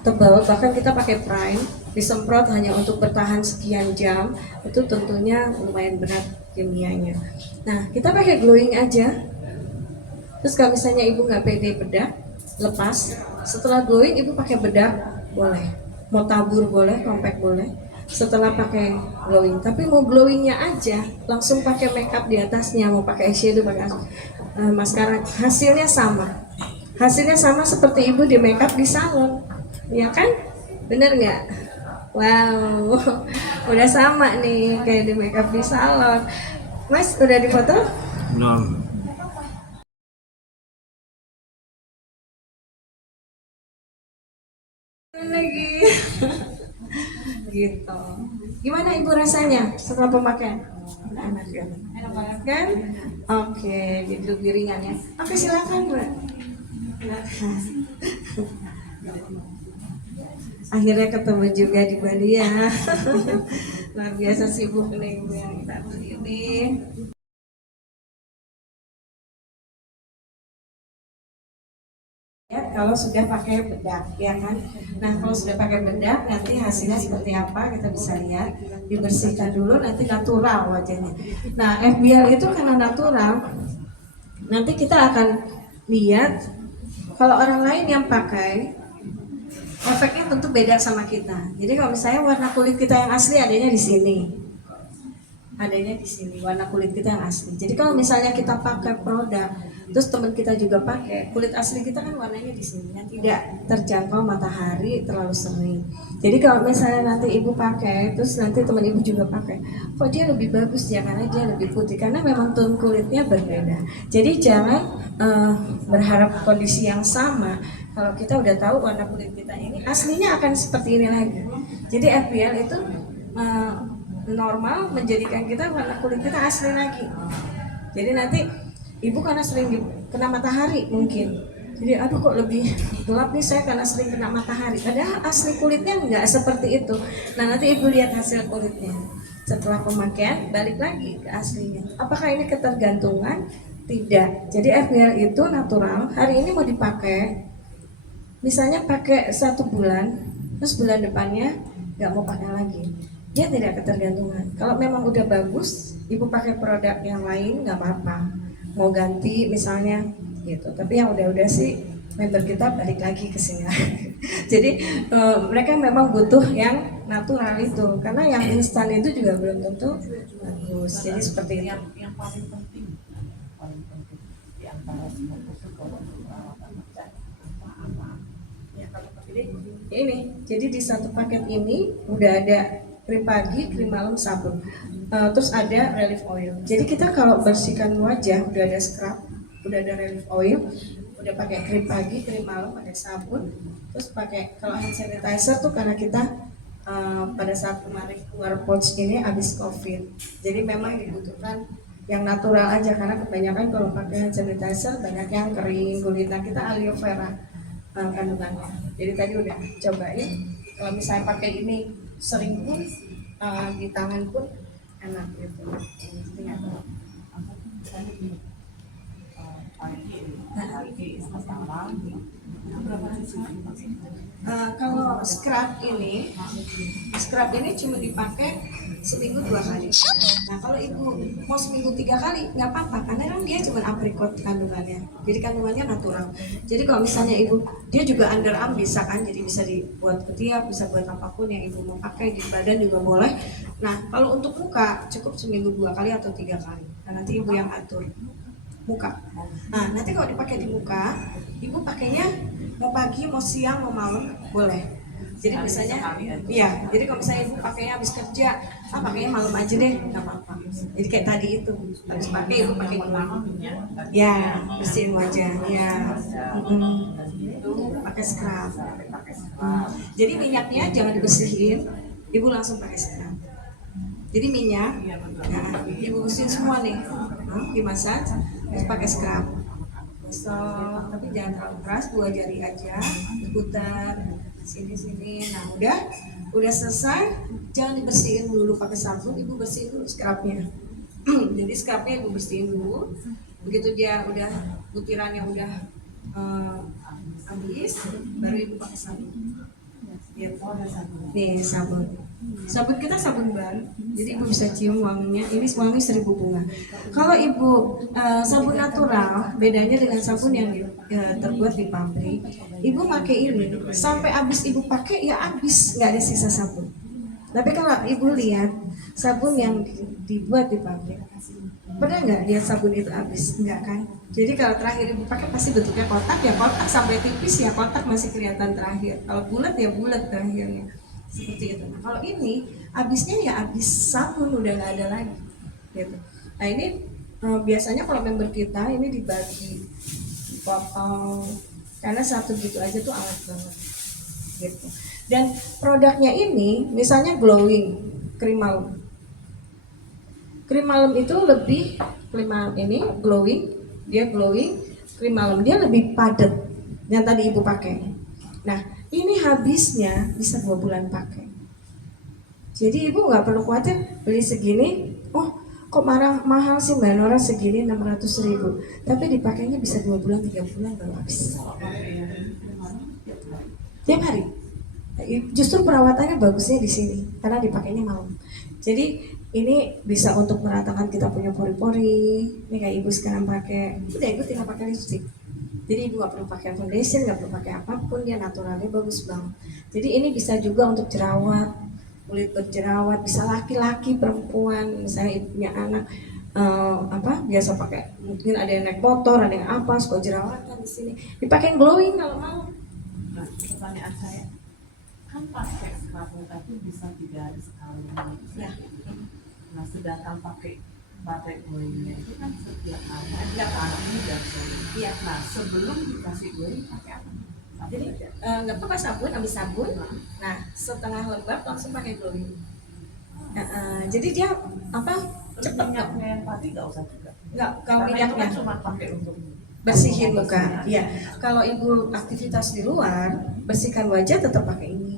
tebal, bahkan kita pakai prime, disemprot hanya untuk bertahan sekian jam, itu tentunya lumayan berat kimianya. Nah, kita pakai glowing aja. Terus kalau misalnya ibu nggak pede bedak, lepas. Setelah glowing ibu pakai bedak boleh, mau tabur boleh, compact boleh. Setelah pakai glowing, tapi mau glowingnya aja, langsung pakai makeup di atasnya, mau pakai eyeshadow, pakai maskara, hasilnya sama seperti ibu di makeup di salon, ya kan? Bener nggak? Wow, udah sama nih kayak di makeup di salon. Mas, udah difoto? No. Lagi gitu. Gimana ibu rasanya setelah pemakaian? Enak ya? Enak banget kan? Oke, jadi lebih ringan ya. Oke, silakan Bu. Akhirnya ketemu juga di Bali ya. Luar biasa sibuk nih ibu yang kita ini. Ya, kalau sudah pakai bedak, ya kan? Nah, kalau sudah pakai bedak, nanti hasilnya seperti apa kita bisa lihat. Dibersihkan dulu, nanti natural wajahnya. Nah, FBL itu karena natural, nanti kita akan lihat kalau orang lain yang pakai, efeknya tentu beda sama kita. Jadi kalau misalnya warna kulit kita yang asli adanya di sini, warna kulit kita yang asli. Jadi kalau misalnya kita pakai produk, terus teman kita juga pakai, kulit asli kita kan warnanya di sini, yang tidak terjangkau matahari terlalu sering. Jadi kalau misalnya nanti ibu pakai, terus nanti teman ibu juga pakai, kok dia lebih bagus ya, karena dia lebih putih, karena memang tone kulitnya berbeda. Jadi jangan berharap kondisi yang sama. Kalau kita udah tahu warna kulit kita ini aslinya akan seperti ini lagi. Jadi FBL itu normal menjadikan kita warna kulit kita asli lagi. Jadi nanti ibu karena sering kena matahari mungkin, jadi aduh kok lebih gelap nih saya karena sering kena matahari, padahal asli kulitnya nggak seperti itu. Nah, nanti ibu lihat hasil kulitnya setelah pemakaian, balik lagi ke aslinya. Apakah ini ketergantungan? Tidak. Jadi FBL itu natural. Hari ini mau dipakai, misalnya pakai 1 bulan, terus bulan depannya nggak mau pakai lagi, dia tidak ketergantungan. Kalau memang udah bagus, ibu pakai produk yang lain nggak apa-apa, mau ganti misalnya gitu. Tapi yang udah sih member kita balik lagi ke sini. Jadi mereka memang butuh yang natural itu, karena yang instan itu juga belum tentu bagus. Jadi seperti itu. Yang paling penting di antara semua itu kalau perawatan apa Ya, ini jadi di satu paket ini udah ada krim pagi, krim malam, sabun, terus ada relief oil. Jadi kita kalau bersihkan wajah udah ada scrub, udah ada relief oil, udah pakai krim pagi, krim malam, ada sabun, terus pakai kalau hand sanitizer tuh karena kita pada saat kemarin keluar pouch ini habis COVID, jadi memang dibutuhkan yang natural aja, karena kebanyakan kalau pakai hand sanitizer banyak yang kering kulit. Nah, kita aloe vera kandungannya. Jadi tadi udah cobain, kalau misalnya pakai ini sering pun di tangan pun enak gitu. Kalau scrub ini cuma dipakai seminggu 2 kali. Nah, kalau ibu mau seminggu 3 kali nggak apa-apa, karena kan dia cuma aprikot kandungannya, jadi kandungannya natural. Jadi kalau misalnya ibu, dia juga underarm bisa kan, jadi bisa dibuat ketiak, bisa buat apapun yang ibu mau pakai, di badan juga boleh. Nah, kalau untuk muka cukup seminggu 2 kali atau 3 kali. Nah, nanti ibu yang atur muka. Nah, nanti kalau dipakai di muka, ibu pakainya mau pagi, mau siang, mau malam boleh. Jadi misalnya, iya. Jadi kalau misalnya ibu pakainya habis kerja, pakainya malam aja deh, nggak apa-apa. Jadi kayak tadi itu, habis pakai ibu pakai malam. Ya, bersihin wajah. Ya. pakai scrub. pakai scrub. Jadi minyaknya jangan dibersihin, ibu langsung pakai scrub. Jadi minyak, Iya betul. nah, ibu bersihin semua nih, dimasak, terus pakai scrub. So, tapi jangan terlalu keras, 2 jari aja, diputar sini. Nah udah selesai, jangan dibersihin dulu pakai sabun, ibu bersihin dulu scrubnya. Jadi scrubnya ibu bersihin dulu, begitu dia udah butirannya udah habis, baru ibu pakai sabun. Gitu. Nih sabun kita sabun baru, jadi ibu bisa cium wanginya. Ini wangi 1000 bunga. Kalau ibu sabun natural, bedanya dengan sabun yang terbuat di pabrik. Ibu pakai ini sampai habis, ibu pakai ya habis, nggak ada sisa sabun. Tapi kalau ibu lihat sabun yang dibuat di pabrik, pernah nggak lihat sabun itu habis? Enggak kan? Jadi kalau terakhir ibu pakai pasti bentuknya kotak, ya kotak, sampai tipis ya kotak masih kelihatan terakhir. Kalau bulat ya bulat terakhirnya. Seperti itu. Nah, kalau ini habisnya ya habis sabun, udah nggak ada lagi. Gitu. Nah ini biasanya kalau member kita ini dibagi, dipotong, karena satu gitu aja tuh awet banget. Gitu. Dan produknya ini misalnya glowing krim malam. Krim malam itu lebih, krim malam ini glowing, dia glowing, krim malam dia lebih padat yang tadi ibu pakai. Nah ini habisnya bisa 2 bulan pakai. Jadi ibu nggak perlu khawatir beli segini, oh kok mahal sih Mbak Nora segini 600.000, tapi dipakainya bisa 2 bulan 3 bulan baru habis. Tiap hari. Justru perawatannya bagusnya di sini karena dipakainya malam. Jadi ini bisa untuk meratakan kita punya pori-pori. Ini kayak ibu sekarang pakai, udah ibu tinggal pakai lipstick. Jadi ibu nggak perlu pakai foundation, nggak perlu pakai apapun, dia naturalnya bagus banget. Jadi ini bisa juga untuk jerawat, kulit berjerawat, bisa laki-laki, perempuan, misalnya ibu punya anak biasa pakai, mungkin ada yang naik motor, ada yang apa, suka jerawatan di sini, dipakai glowing kalau mau. Nah, pertanyaan saya, kan pakai scrubnya tapi bisa 3 hari sekali. Ya. Nah, sedangkan pakai glowingnya itu kan setiap hari, pagi dan sore. Iya. Nah, sebelum dikasih glowing pakai apa? Jadi nggak pakai sabun, habis sabun, nah setengah lembab langsung pakai glowing. Jadi dia cepat minyaknya yang tadi nggak usah juga. nggak, kalau Karena itu minyaknya kan cuma pakai untuk bersihin muka. Ya, kalau ibu aktivitas di luar, bersihkan wajah tetap pakai ini.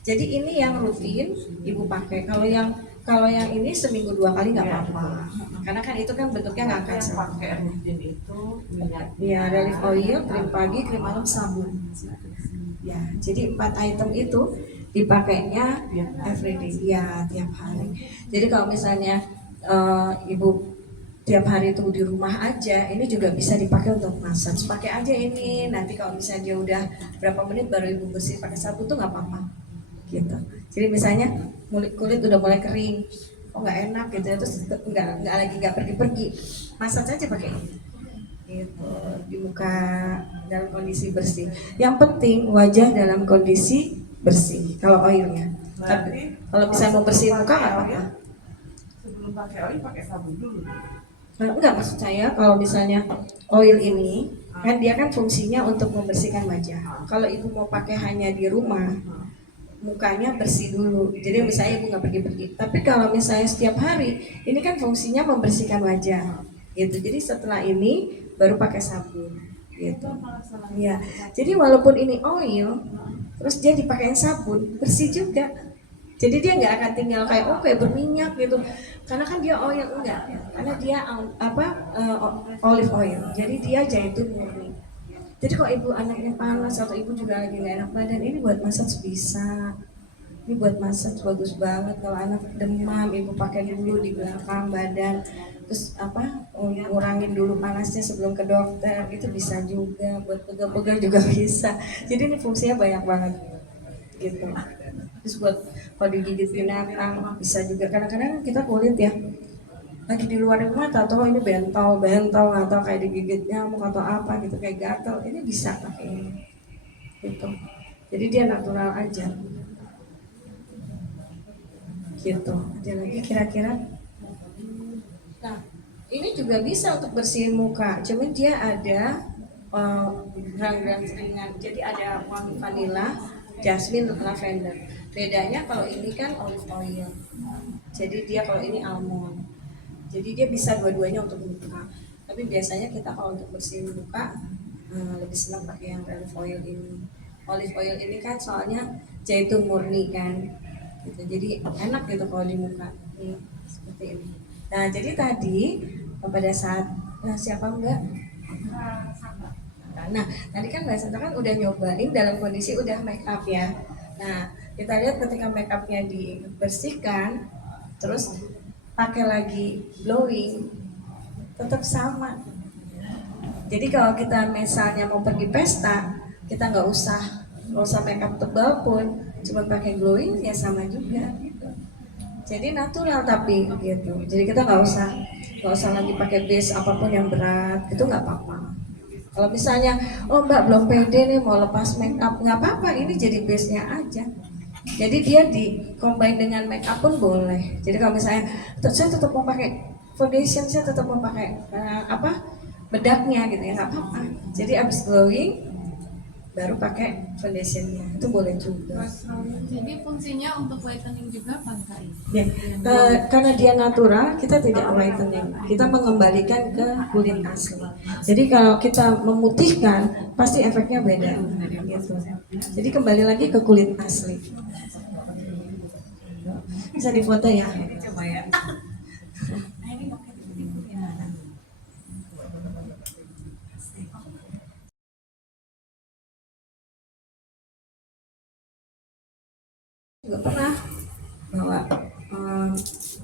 Jadi ini yang rutin ibu pakai. Kalau yang ini seminggu 2 kali nggak apa-apa. Karena kan itu kan bentuknya nggak akan yang sama. pakai rutin itu minyak. Ya, relief oil, krim pagi, krim malam, sabun. Ya, jadi 4 item itu dipakainya everyday, ya tiap hari. Jadi kalau misalnya ibu tiap hari itu di rumah aja, ini juga bisa dipakai untuk massage. Pakai aja ini, nanti kalau misalnya dia udah berapa menit baru ibu bersih pakai sabun tuh nggak apa-apa. Gitu. Jadi misalnya kulit udah mulai kering, kok nggak enak gitu ya, terus nggak pergi-pergi, massage aja pakai ini. Gitu, di muka dalam kondisi bersih. Yang penting wajah dalam kondisi bersih. Kalau oilnya, tapi kalau misalnya mau bersihin muka nggak apa-apa. Sebelum pakai oil pakai sabun dulu. Nah, enggak, maksud saya kalau misalnya oil ini kan dia kan fungsinya untuk membersihkan wajah. Kalau ibu mau pakai hanya di rumah, mukanya bersih dulu. Jadi misalnya ibu nggak pergi-pergi. Tapi kalau misalnya setiap hari, ini kan fungsinya membersihkan wajah. Gitu. Jadi setelah ini baru pakai sabun. Gitu. Ya. Jadi walaupun ini oil, terus dia dipakai sabun, bersih juga. Jadi dia nggak akan tinggal kayak berminyak gitu. Karena kan dia oil, enggak. Karena dia olive oil. Jadi dia zaitun murni. Jadi kalau ibu anaknya panas atau ibu juga lagi nggak enak badan, ini buat massage bisa. Ini buat massage bagus banget. Kalau anak demam, ibu pakai dulu di belakang badan. Terus ngurangin dulu panasnya sebelum ke dokter, itu bisa juga. Buat pegal-pegal juga bisa. Jadi ini fungsinya banyak banget. Gitu. Terus buat kalau digigit binatang bisa juga. Kadang-kadang kita kulit ya lagi di luar rumah, atau ini bentol atau kayak digigit nyamuk atau apa gitu, kayak gatal, ini bisa pakai ini gitu. Jadi dia natural aja gitu. Ada lagi kira-kira? Nah ini juga bisa untuk bersihin muka, cuman dia ada gerang-gerang ringan. Jadi ada wangi vanilla, jasmine, lavender. Bedanya kalau ini kan olive oil. Jadi dia kalau ini almond. Jadi dia bisa dua-duanya untuk muka. Tapi biasanya kita kalau untuk bersihin muka lebih senang pakai yang olive oil ini. Olive oil ini kan soalnya zaitun murni kan. Gitu. Jadi enak gitu kalau di muka. Nih, seperti ini. Nah, jadi tadi pada saat siapa enggak? Nah, tadi kan Mbak Sandra kan udah nyobain dalam kondisi udah make up ya. Nah, kita lihat ketika make upnya dibersihkan, terus pakai lagi glowing, tetap sama. Jadi kalau kita misalnya mau pergi pesta, kita nggak usah make up tebal pun, cuma pakai glowing ya sama juga. Gitu. Jadi natural tapi gitu. Jadi kita nggak usah lagi pakai base apapun yang berat, itu nggak apa-apa. Kalau misalnya, oh Mbak belum pede nih mau lepas make up, nggak apa-apa, ini jadi base-nya aja. Jadi dia di combine dengan make up pun boleh. Jadi kalau misalnya, saya tetap mau pakai foundation, saya tetap mau pakai bedaknya gitu ya, nggak apa-apa. Jadi abis glowing, baru pakai foundationnya, itu boleh juga. Jadi fungsinya untuk whitening juga apa enggak? Ya, karena dia natural, kita tidak whitening, kita mengembalikan ke kulit asli. Jadi kalau kita memutihkan, pasti efeknya beda. Gitu. Jadi kembali lagi ke kulit asli. Bisa difoto ya? Coba ya. Juga pernah bawa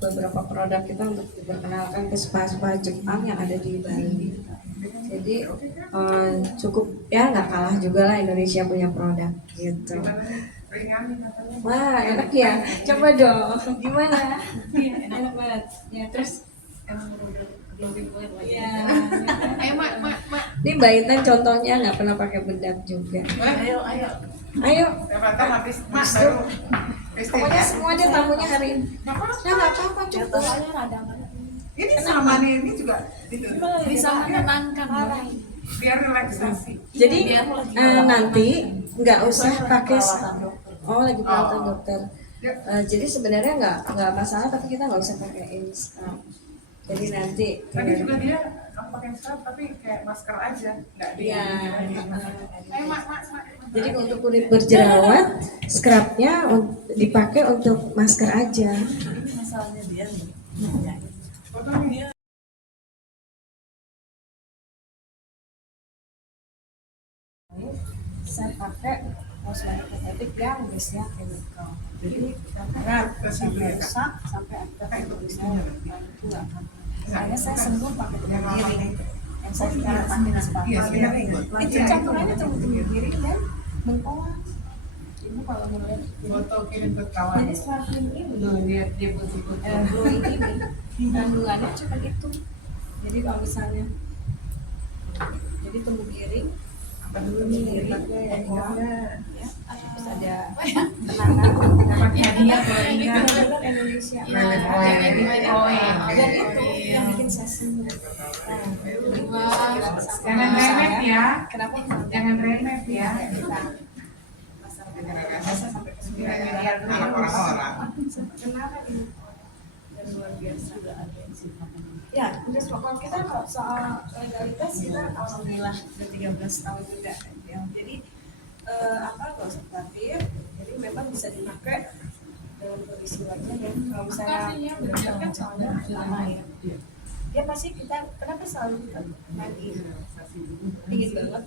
beberapa produk kita untuk diperkenalkan ke spa-spa Jepang yang ada di Bali. Jadi cukup ya nggak kalah juga lah Indonesia punya produk gitu. Wah enak ya, coba dong. Gimana? Enak banget. Ya terus Emang udah glowing banget lah ya. ya. Mak. Ini Mbak Intan contohnya nggak pernah pakai bedak juga. Ayo. Ayo, Dapat habis mak baru. pokoknya semua dia tamunya hari ini. Nah nggak apa-apa cukup. Soalnya radang-radang. Ini sama nih, ini juga gitu. Bisa menenangkan Biar relaksasi. Jadi nanti nggak usah pakai lagi perawatan dokter. Jadi sebenarnya nggak masalah tapi kita nggak usah pakai ini scrub. Jadi nanti Tadi juga dia kamu pakai scrub tapi kayak masker aja, nggak dia. ya. Mak. Jadi untuk kulit berjerawat scrubnya dipakai untuk masker aja. Ini masalahnya dia nih. Fotonya. Saya pakai kosmetik yang base-nya chemical. Jadi berat sampai rusak sampai ada tulisnya itu nggak akan. Makanya saya sembuh pakai tumbuh giring yang saya sekarang pakai di spa. Iya, sebenarnya Itu campurannya tumbuh giring dan bengkoang. Ini kalau melihat foto kirim ke kawan. jadi sparkling ini Dia putih-putih. glowing ini kandungannya cuma itu. Jadi kalau misalnya jadi tumbuh giring Apa dulu nih? bengkoang ya terus ada kenangan Dapat hadiah kalau ini ingat. kan Indonesia dan itu yang bikin saya sembuh. Jangan remet ya. Kenapa? Jangan remet ya. Kita Sampai ke 9 miliar anak orang-orang. kenapa ini dan luar biasa. Ya, terus kalau kita soal legalitas kita alhamdulillah udah 13 tahun juga ya. Jadi nggak usah khawatir. Jadi memang bisa dipakai dalam kondisi wajah ya. Kalau misalnya kan soalnya lama ya. Dia pasti kita kenapa selalu kita mandi dingin banget.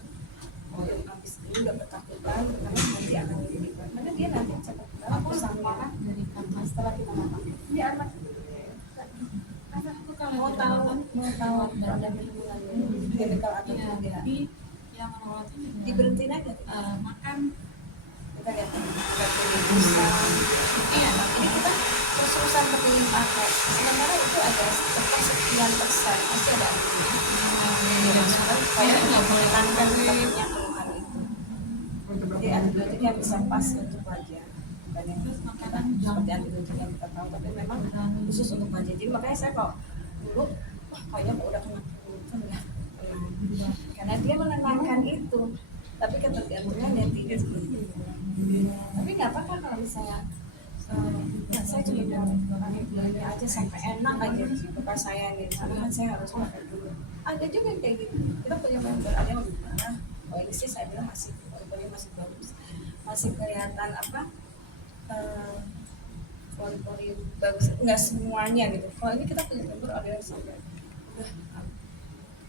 Habis ini nggak ketakutan karena nanti akan menjadi karena dia nanti cepat banget sama dari kamar setelah kita makan. Ini anak mau tahu produk hubungannya chemical atau tidak yang merawat ini diberhentiin aja makan kita lihat bisa iya ini kita terus-terusan kepingin pakai sementara itu ada sekian persen pasti ada dan supaya nggak boleh tanpa punya keluhan itu jadi antibiotik yang bisa pas untuk wajah banyak makanan seperti antibiotik yang kita tahu tapi memang khusus untuk wajah jadi makanya saya kok dulu wah kayaknya udah kena kulit ya karena dia menenangkan itu. Tapi ketergantungan yang tidak seperti itu. Tapi nggak apa-apa kalau misalnya ya saya cuma mau pakai gulanya aja sampai enak aja bukan saya nih, karena kan saya harus pakai dulu. Ada juga yang kayak gitu. Kita punya member ada yang lebih parah. Oh ini sih saya bilang masih masih bagus, masih kelihatan apa pori-pori bagus, nggak semuanya gitu. Kalau ini kita punya member ada yang sampai udah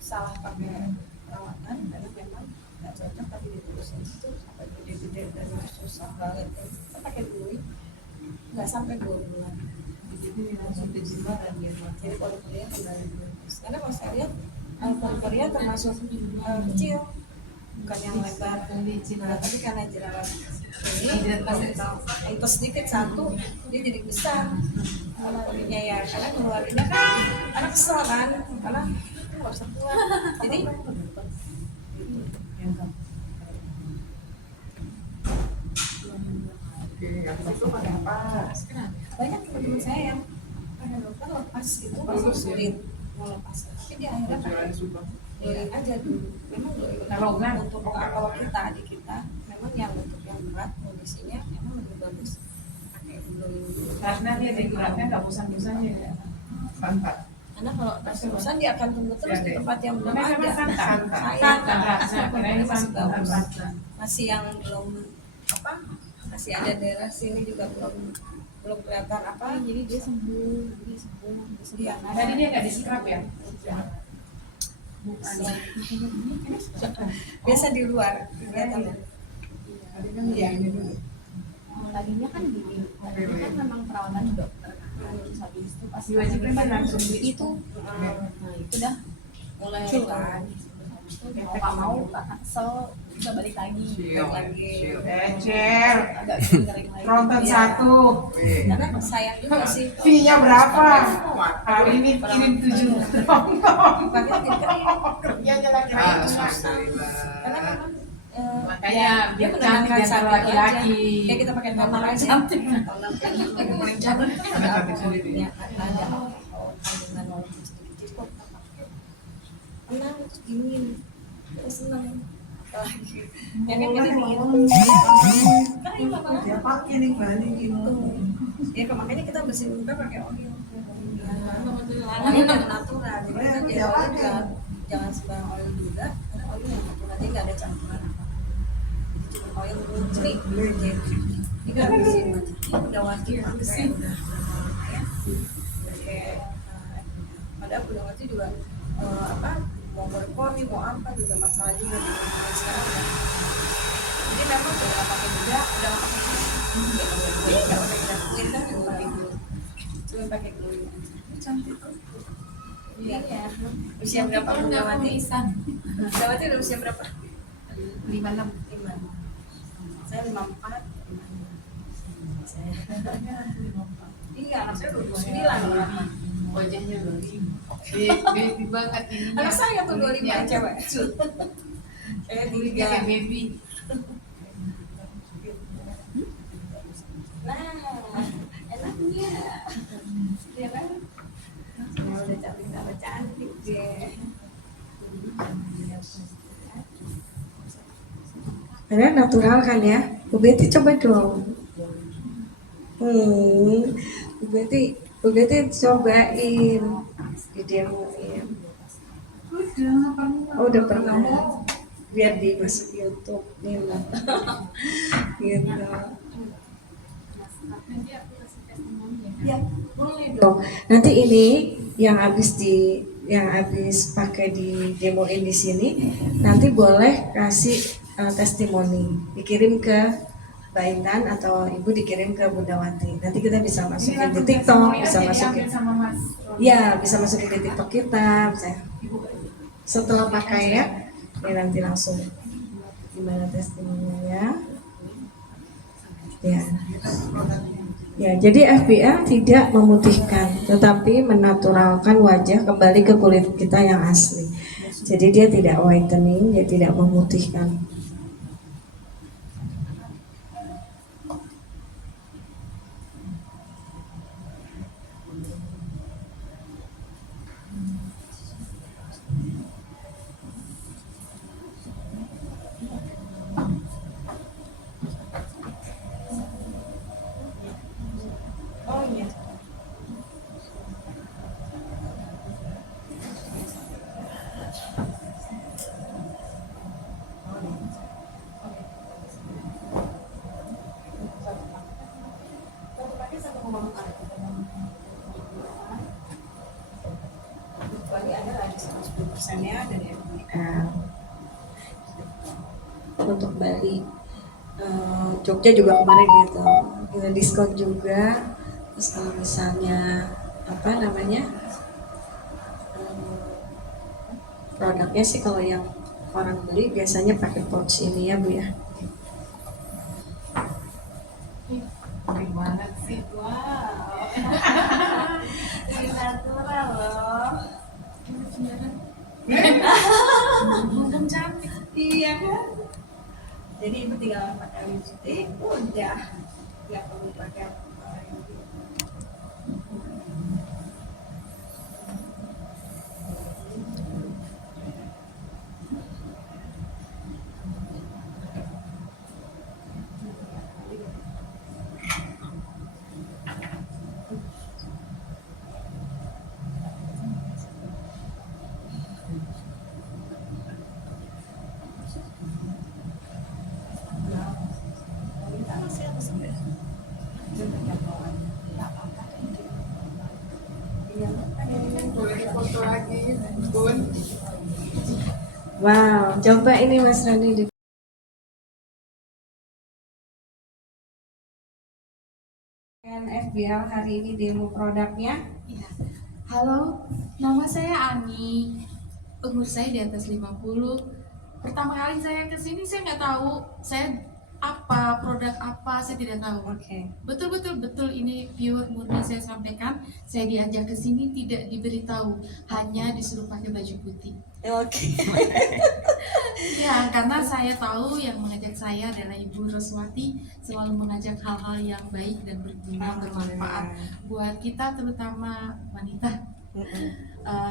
salah pakai perawatan karena memang nggak cocok, tapi diterusin itu sampai gede-gede dan susah banget. Kita pakai dulu nggak sampai 2 bulan. Jadi pori-porinya kembali bagus. Karena kalau saya lihat pori-porinya termasuk kecil, bukan yang lebar. Nah, tapi karena jerawat ini itu sedikit satu dia jadi besar porinya ya, karena keluarinnya kan anak kesel kan, karena itu nggak usah keluar. Jadi Oke, habis itu pakai apa? banyak teman-teman saya yang pada dokter lepas itu masih sulit mau lepas, tapi dia akhirnya pakai glowing aja dulu. Memang glowing untuk kalau kita adik kita memang yang untuk yang berat kondisinya memang lebih bagus pakai glowing dulu. Karena dia dari beratnya nggak bosan-bosan ya. Santai. Karena kalau terus-terusan dia akan tunggu terus di tempat yang belum Namanya ada. Masih yang belum apa? Masih ada daerah sini juga belum kelihatan apa. Jadi dia sembuh. Iya. Tadi dia nggak di-scrub ya? Biasa di luar kelihatan ya. Tadi kan ya ini dulu. Tadinya kan gini, tadinya kan memang perawatan dokter kan. Terus habis itu pas Diwajibkan kan langsung itu, nah itu dah mulai kan. Habis itu mau nggak mau karena kesel kita balik lagi. Ecer. Agak kering lagi. Tronton Iya. 1. Karena sayang juga sih. Fee-nya berapa? Hari ini kirim 7 tronton. Pakai tim kering. Kerjanya laki-laki. Karena memang Makanya dia biar menenangkan cantik saat jangan itu aja. laki-laki. Kayak kita pakai toner aja. Toner kan paling cantik ada Cantik sendiri. ya, ada kandungan walaupun sedikit kok kita pakai. Tenang, terus dingin, terus senang. Lagi, ya kan kita dingin. Kan ini apa? Dia pakai nih Bali gitu. Ya makanya kita bersihin muka pakai oil. Karena ini natural, jadi kita dia juga jangan sembarang oil juga, karena oil yang natural dia nggak ada campuran apa. Cuma oil cerik, ini nggak bersihin mata, udah wajib pakai, udah ya, pakai. Padahal udah wajib juga apa mau berpori mau apa juga masalah juga di lingkungan sekarang ya. Jadi memang udah nggak pakai juga, udah nggak pakai ini nggak pakai glowing kan cuma pakai glowing, cuma pakai glowing aja. Ini cantik kok. Iya ya. Usia berapa Bundawati? Bundawati udah usia berapa? 56. 5. Saya 54. Iya, anak saya 29. Wajahnya baby banget ini. Anak saya tuh 25 cewek. Saya Kulitnya kayak 3. baby. Nah, enaknya. Iya kan? Semua udah cantik deh. Karena natural kan ya. Bu Betty coba dong. Bu Betty cobain, didemoin. Oh, udah pernah. Biar dimasuk YouTube nih lah. Gitu. Nanti aku kasih testimoni Ya, ya. boleh dong. Nanti ini yang habis pakai di demoin di sini, nanti boleh kasih testimoni, dikirim ke Mbak Intan atau Ibu dikirim ke Bundawati. Nanti kita bisa masukin di TikTok, bisa masukin. Sama Mas. Ya, bisa masukin di TikTok kita, bisa. Setelah pakai ya, ini nanti langsung gimana testimoninya. Ya. Ya, jadi FBL tidak memutihkan, tetapi menaturalkan wajah kembali ke kulit kita yang asli. Jadi dia tidak whitening, dia tidak memutihkan. Kami ada diskon 10%-nya dari FBL. Untuk Bali, Jogja juga kemarin gitu, kita diskon juga. Terus kalau misalnya apa namanya produknya sih, kalau yang orang beli biasanya pakai pouch ini ya Bu ya. Keren banget sih. Wow. Jadi natural loh. Belum cantik. Iya kan? Jadi ibu tinggal pakai lipstick, udah nggak perlu pakai apa lagi. Boleh foto lagi, Bun. Wow, coba ini Mas Rani di FBL hari ini demo produknya. Iya. Halo, nama saya Ani. Umur saya di atas 50. Pertama kali saya kesini saya nggak tahu saya apa, produk apa, saya tidak tahu. Oke. Betul ini pure murni saya sampaikan. Saya diajak ke sini tidak diberitahu, hanya disuruh pakai baju putih. Oke. Ya, karena saya tahu yang mengajak saya adalah Ibu Roswati, selalu mengajak hal-hal yang baik dan berguna, bermanfaat buat kita, terutama wanita.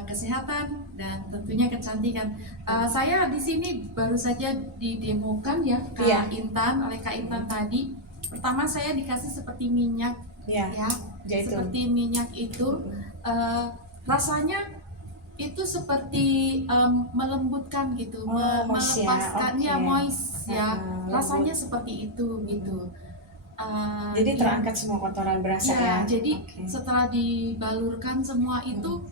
Kesehatan dan tentunya kecantikan. Saya di sini baru saja didemokan ya Kak Intan, oleh Kak Intan tadi. Pertama saya dikasih seperti minyak ya, Zaitun. seperti minyak itu rasanya itu seperti melembutkan gitu, moist ya, melepaskan oke. ya moist ya, lembut. rasanya seperti itu gitu. Jadi ya. terangkat semua kotoran berasa Ya, ya. jadi Oke. setelah dibalurkan semua itu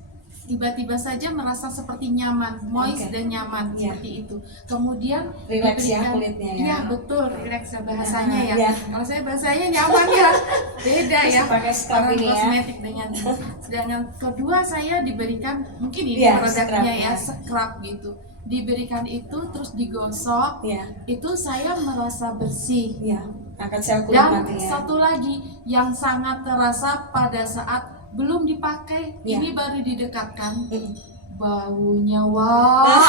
tiba-tiba saja merasa seperti nyaman, moist Oke. dan nyaman Ya. seperti itu. Kemudian Relax ya diberikan- kulitnya ya. Iya betul, relax ya bahasanya ya. Ya. Kalau saya bahasanya nyaman ya, beda Terus ya. pakai scrub Orang ini ya. kosmetik dengan ini. Sedangkan kedua saya diberikan mungkin ini Iya, produknya scrub, ya, ya. scrub gitu. Diberikan itu terus digosok, Ya. itu saya merasa bersih. Ya. Angkat sel kulit Dan mati ya. satu lagi yang sangat terasa pada saat belum dipakai, Ya. ini baru didekatkan, baunya wah,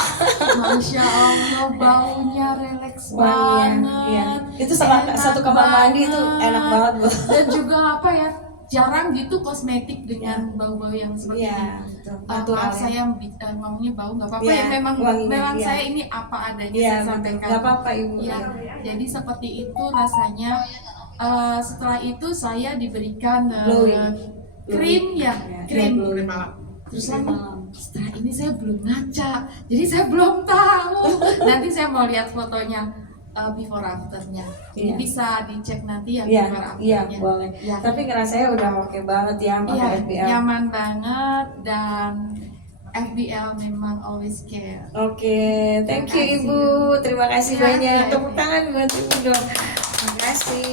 masya Allah, baunya relax Wanginya, iya. banget. Itu enak satu kamar mandi itu enak banget Bu. Dan juga apa ya, jarang gitu kosmetik dengan bau-bau yang seperti Iya, ini. betul. Maaf Natural ya. saya ngomongnya bau nggak apa-apa Iya, ya, memang wanginya, iya. saya ini apa adanya Iya, saya betul. sampaikan. Nggak apa-apa Ibu. Ya, jadi seperti itu rasanya. Setelah itu saya diberikan Glowing. krim ya, Ya, krim. glowing. Terus lagi setelah ini saya belum ngaca, jadi saya belum tahu. Nanti saya mau lihat fotonya before afternya. Ini Iya. bisa dicek nanti ya Iya, before iya afternya. boleh. Ya. Tapi ngerasanya udah oke banget ya Iya, pakai FBL. nyaman banget dan FBL memang always care. Oke, thank you Ibu. Terima kasih Ya, banyak. ya, Tepuk ya. tangan buat Ibu dong. Terima kasih.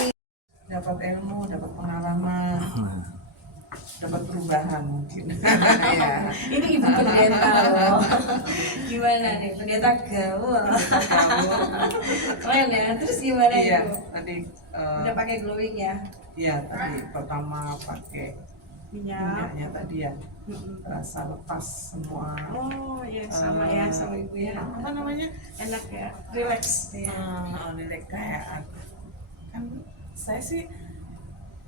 Dapat ilmu, dapat pengalaman, dapat perubahan mungkin. Ya. Ini Ibu pendeta loh. Gimana nih? Pendeta gaul. Keren ya. Terus gimana Iya, Ibu? tadi Udah pakai glowing ya? iya tadi pertama pakai minyaknya tadi ya, rasa lepas semua. Oh ya sama ya sama Ibu ya. Apa namanya? Enak ya. Relax ya. Lirik kayak kan saya sih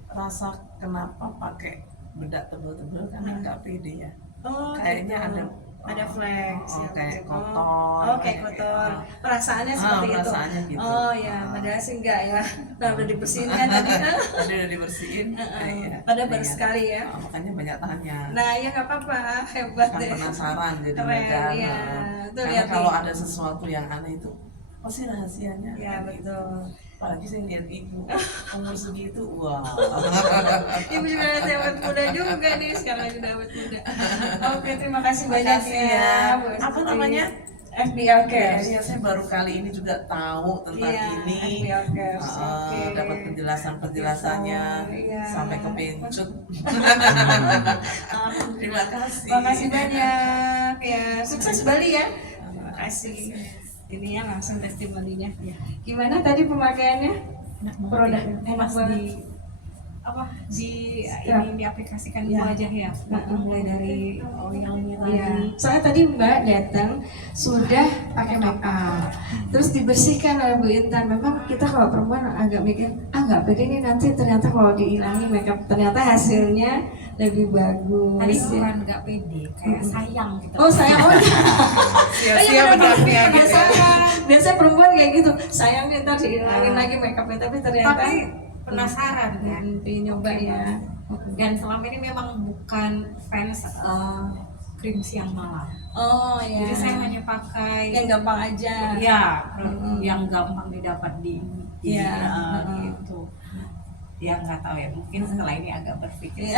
rasa kenapa pakai bedak tebel-tebel karena nggak pede ya. Oh, Kayaknya gitu. ada flex ya, kayak gitu. kotor. Oh, kayak kotor. Perasaannya seperti itu. Perasaannya gitu. Oh ya, padahal sih enggak ya. Nah, udah dibersihin kan tadi kan. Tadi udah dibersihin. Iya. Padahal baru Iya. sekali ya. Makanya banyak tanya. Nah, ya nggak apa-apa, hebat Kan deh. penasaran jadi Keren, kan. iya. Tuh, Karena lihat kalau nih. ada sesuatu yang aneh itu pasti rahasianya. Ya kan gitu. betul. Apalagi saya lihat ibu umur segitu, wah. Ibu juga masih awet muda juga nih, sekarang juga awet muda. Oke, terima kasih banyak Makasih ya. Bu Apa Estuti. namanya? FBL Cares. Ya, saya baru kali ini juga tahu tentang Iya, ini. FBL Cares. Oke. Dapat penjelasannya Iya. sampai kepencut. Terima kasih. Terima kasih banyak ya, sukses Bali ya. Terima kasih. Ini ya langsung testimoninya. Gimana tadi pemakaiannya? Produk enak banget. apa di Ya. ini diaplikasikan Ya. di wajah ya, mulai dari oilnya Iya. tadi. Soalnya tadi Mbak datang sudah pakai make up, terus dibersihkan oleh Bu Intan. Memang kita kalau perempuan agak mikir, nggak pede nih nanti ternyata kalau dihilangi make up, ternyata hasilnya lebih bagus. Tadi ya. bukan nggak pede, kayak sayang gitu. Oh sayang, oh iya. Sia-sia bedaknya gitu. Biasanya perempuan kayak gitu, sayang nih ntar dihilangin lagi make upnya, tapi ternyata Tapi penasaran kan. pengen nyoba ya. Dan selama ini memang bukan fans krim siang malam. Oh ya. Jadi saya hanya pakai yang gampang aja. ya yang gampang didapat di Iya. gitu. Ya nggak tahu ya, mungkin setelah ini agak berpikir. Iya.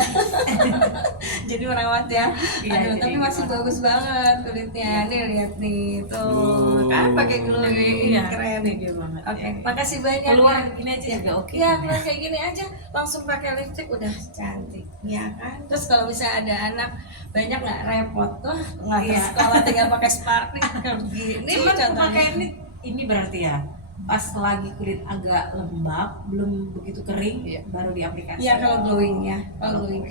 Jadi merawat ya. Iya, Aduh, tapi jadi masih gimana? bagus banget kulitnya. Nih lihat nih, tuh kan pakai glowing, Iya, keren. iya banget. Oke, makasih banyak. Keluar ya. ini aja juga oke. Iya, keluar kayak gini aja, langsung pakai lipstick udah cantik, ya kan? Terus kalau misalnya ada anak banyak nggak repot tuh, nggak ke Iya. sekolah tinggal pakai sparkling gini. Cuman contohnya. pakai ini berarti ya pas lagi kulit agak lembab, belum begitu kering, baru diaplikasikan. Iya kalau glowing ya, kalau glowing.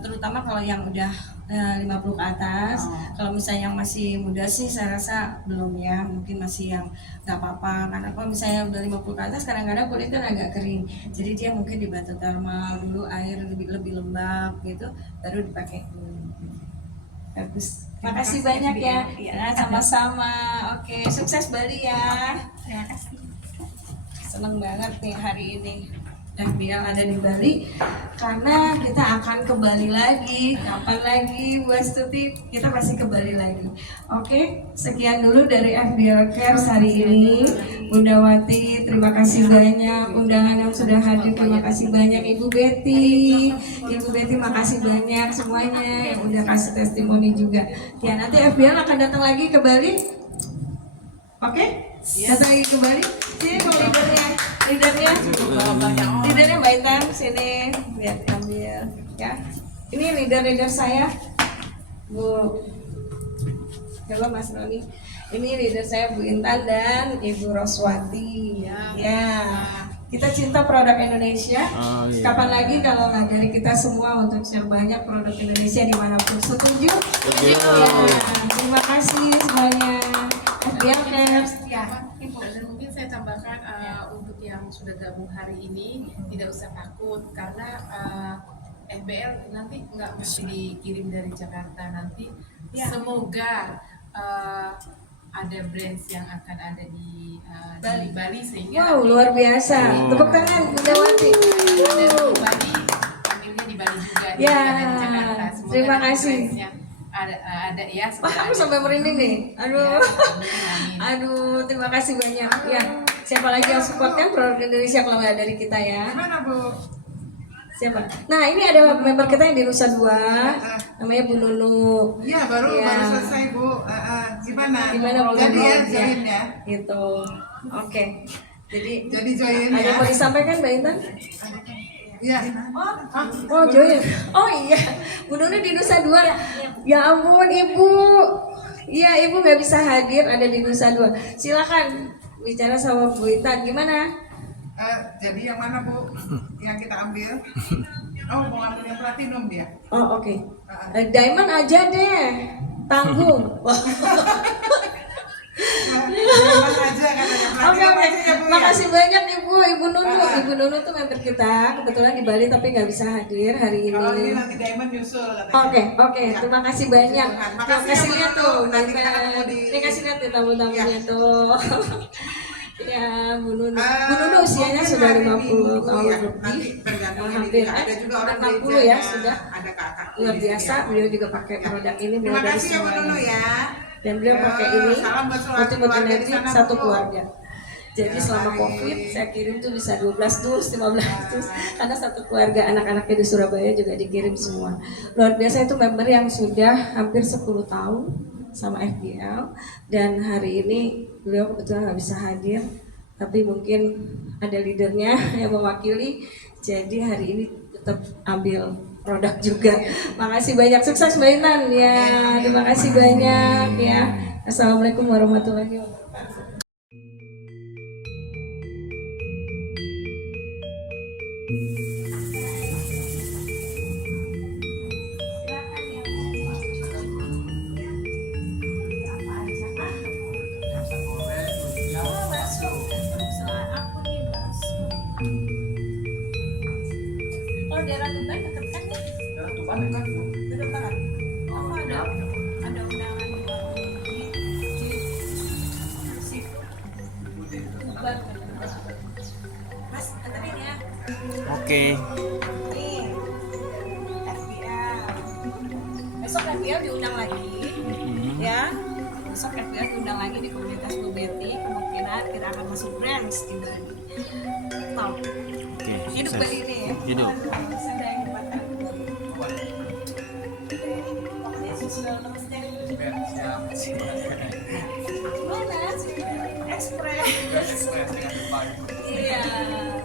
Terutama kalau yang udah 50 ke atas. Oh. Kalau misalnya yang masih muda sih saya rasa belum ya, mungkin masih yang nggak apa-apa. Karena kalau misalnya udah 50 ke atas kadang-kadang kulit kan agak kering. Jadi dia mungkin dibantu thermal dulu, air lebih lembab gitu, baru dipakai glowing. Bagus. Makasih banyak ya. Ya, sama-sama. Oke, sukses Bali ya. Terima kasih. Seneng banget nih hari ini FBL ada di Bali karena kita akan ke Bali lagi. Kapan lagi Bu Estuti? Kita pasti ke Bali lagi. Oke, sekian dulu dari FBL Cares hari ini. Bunda Wati, terima kasih banyak. Undangan yang sudah hadir, terima kasih banyak. Ibu Betty, makasih banyak semuanya yang udah kasih testimoni juga. Ya, nanti FBL akan datang lagi ke Bali. Oke? Datang lagi ke Bali. Sini mau leadernya Mbak Intan, sini lihat ambil ya. Ini leader saya, Bu. Coba Mas Roni. Ini leader saya Bu Intan dan Ibu Roswati. Ya. Kita cinta produk Indonesia. Kapan lagi kalau nggak dari kita semua untuk share banyak produk Indonesia dimanapun. Setuju? Ya. Terima kasih semuanya. FBL Cares. Ya, Ibu, dan mungkin saya tambahkan untuk yang sudah gabung hari ini tidak usah takut karena FBL nanti nggak mesti dikirim dari Jakarta, nanti semoga ada brands yang akan ada di Bali sehingga Wow, luar biasa. Tepuk tangan Bunda Wati. ada di Bali, ambilnya di Bali juga, Ya, ada di Jakarta. Semoga terima nanti kasih. brandsnya ada ya. Wah, aku sampai merinding nih. Aduh. Amin. Aduh, terima kasih banyak. Ya, siapa lagi yang support kan produk Indonesia kalau nggak dari kita ya? Mana Bu? Siapa? Nah, ini ada member kita yang di Nusa Dua, namanya Bu Nunu. Iya baru Iya. selesai Bu. Gimana? Gimana Bu Jadi ya Nunu? join ya. Gitu. Oke. Jadi Join ada ya. yang mau disampaikan Mbak Intan? Iya. Oh join. Oh iya, Bu Nunu di Nusa Dua. Ya ampun Ibu. Iya Ibu nggak bisa hadir ada di Nusa Dua. Silakan bicara sama Bu Intan. Gimana? Jadi yang mana Bu? Yang kita ambil? Oh mau ambil yang platinum dia. Oh oke. Diamond aja deh. Tanggung. Wah. Yang aja katanya Oke platinum oke. aja ya Bu ya. Makasih banyak Ibu Nunu. Ibu Nunu tuh member kita kebetulan di Bali tapi nggak bisa hadir hari Kalau ini ini. nanti Diamond nyusul katanya. Oke, terima kasih banyak. Makasih Terima kasih ya, lihat Bu tuh, Nunu. Nanti kita ketemu di- Ini kasih lihat nih tamu-tamunya tuh. Ya, Bu Nunu. Eh, Bu Nunu usianya mungkin sudah hari 50 Minggu tahun ya. lebih. Nanti tergantung Hampir, ini. Ada juga orang 40 ya gerejanya, sudah. Ada kakak. Luar biasa, beliau juga pakai produk ini Terima mulai dari kasih ya Bu Nunu semuanya. ya. Dan beliau Ya, pakai ini salam buat seluruh Ultimate keluarga di Energy sana, satu Bu. keluarga. Jadi selama COVID saya kirim tuh bisa 12 dus, 15 dus, karena satu keluarga anak-anaknya di Surabaya juga dikirim semua. Luar biasa, itu member yang sudah hampir 10 tahun sama FBL, dan hari ini beliau kebetulan nggak bisa hadir, tapi mungkin ada leadernya yang mewakili, jadi hari ini tetap ambil produk juga. Makasih banyak, sukses Mbak Intan ya. Terima kasih banyak ya. Assalamualaikum warahmatullahi wabarakatuh. Kalau daerah Tuban dekat kan nih? Dekat banget. Oh ada undangan di seafood Tuban. Mas, anterin ya. Oke. Nih, FBL. Besok FBL diundang lagi, ya. Besok FBL diundang lagi di komunitas Bu Betty. Kemungkinan kita akan masuk brands di Bali. Top. Oke. Hidup Sukses. Bali ini ya. Hidup. Aduh, saya udah yang dapatkan. Pokoknya susul terus deh. Mana sih? Express. Iya.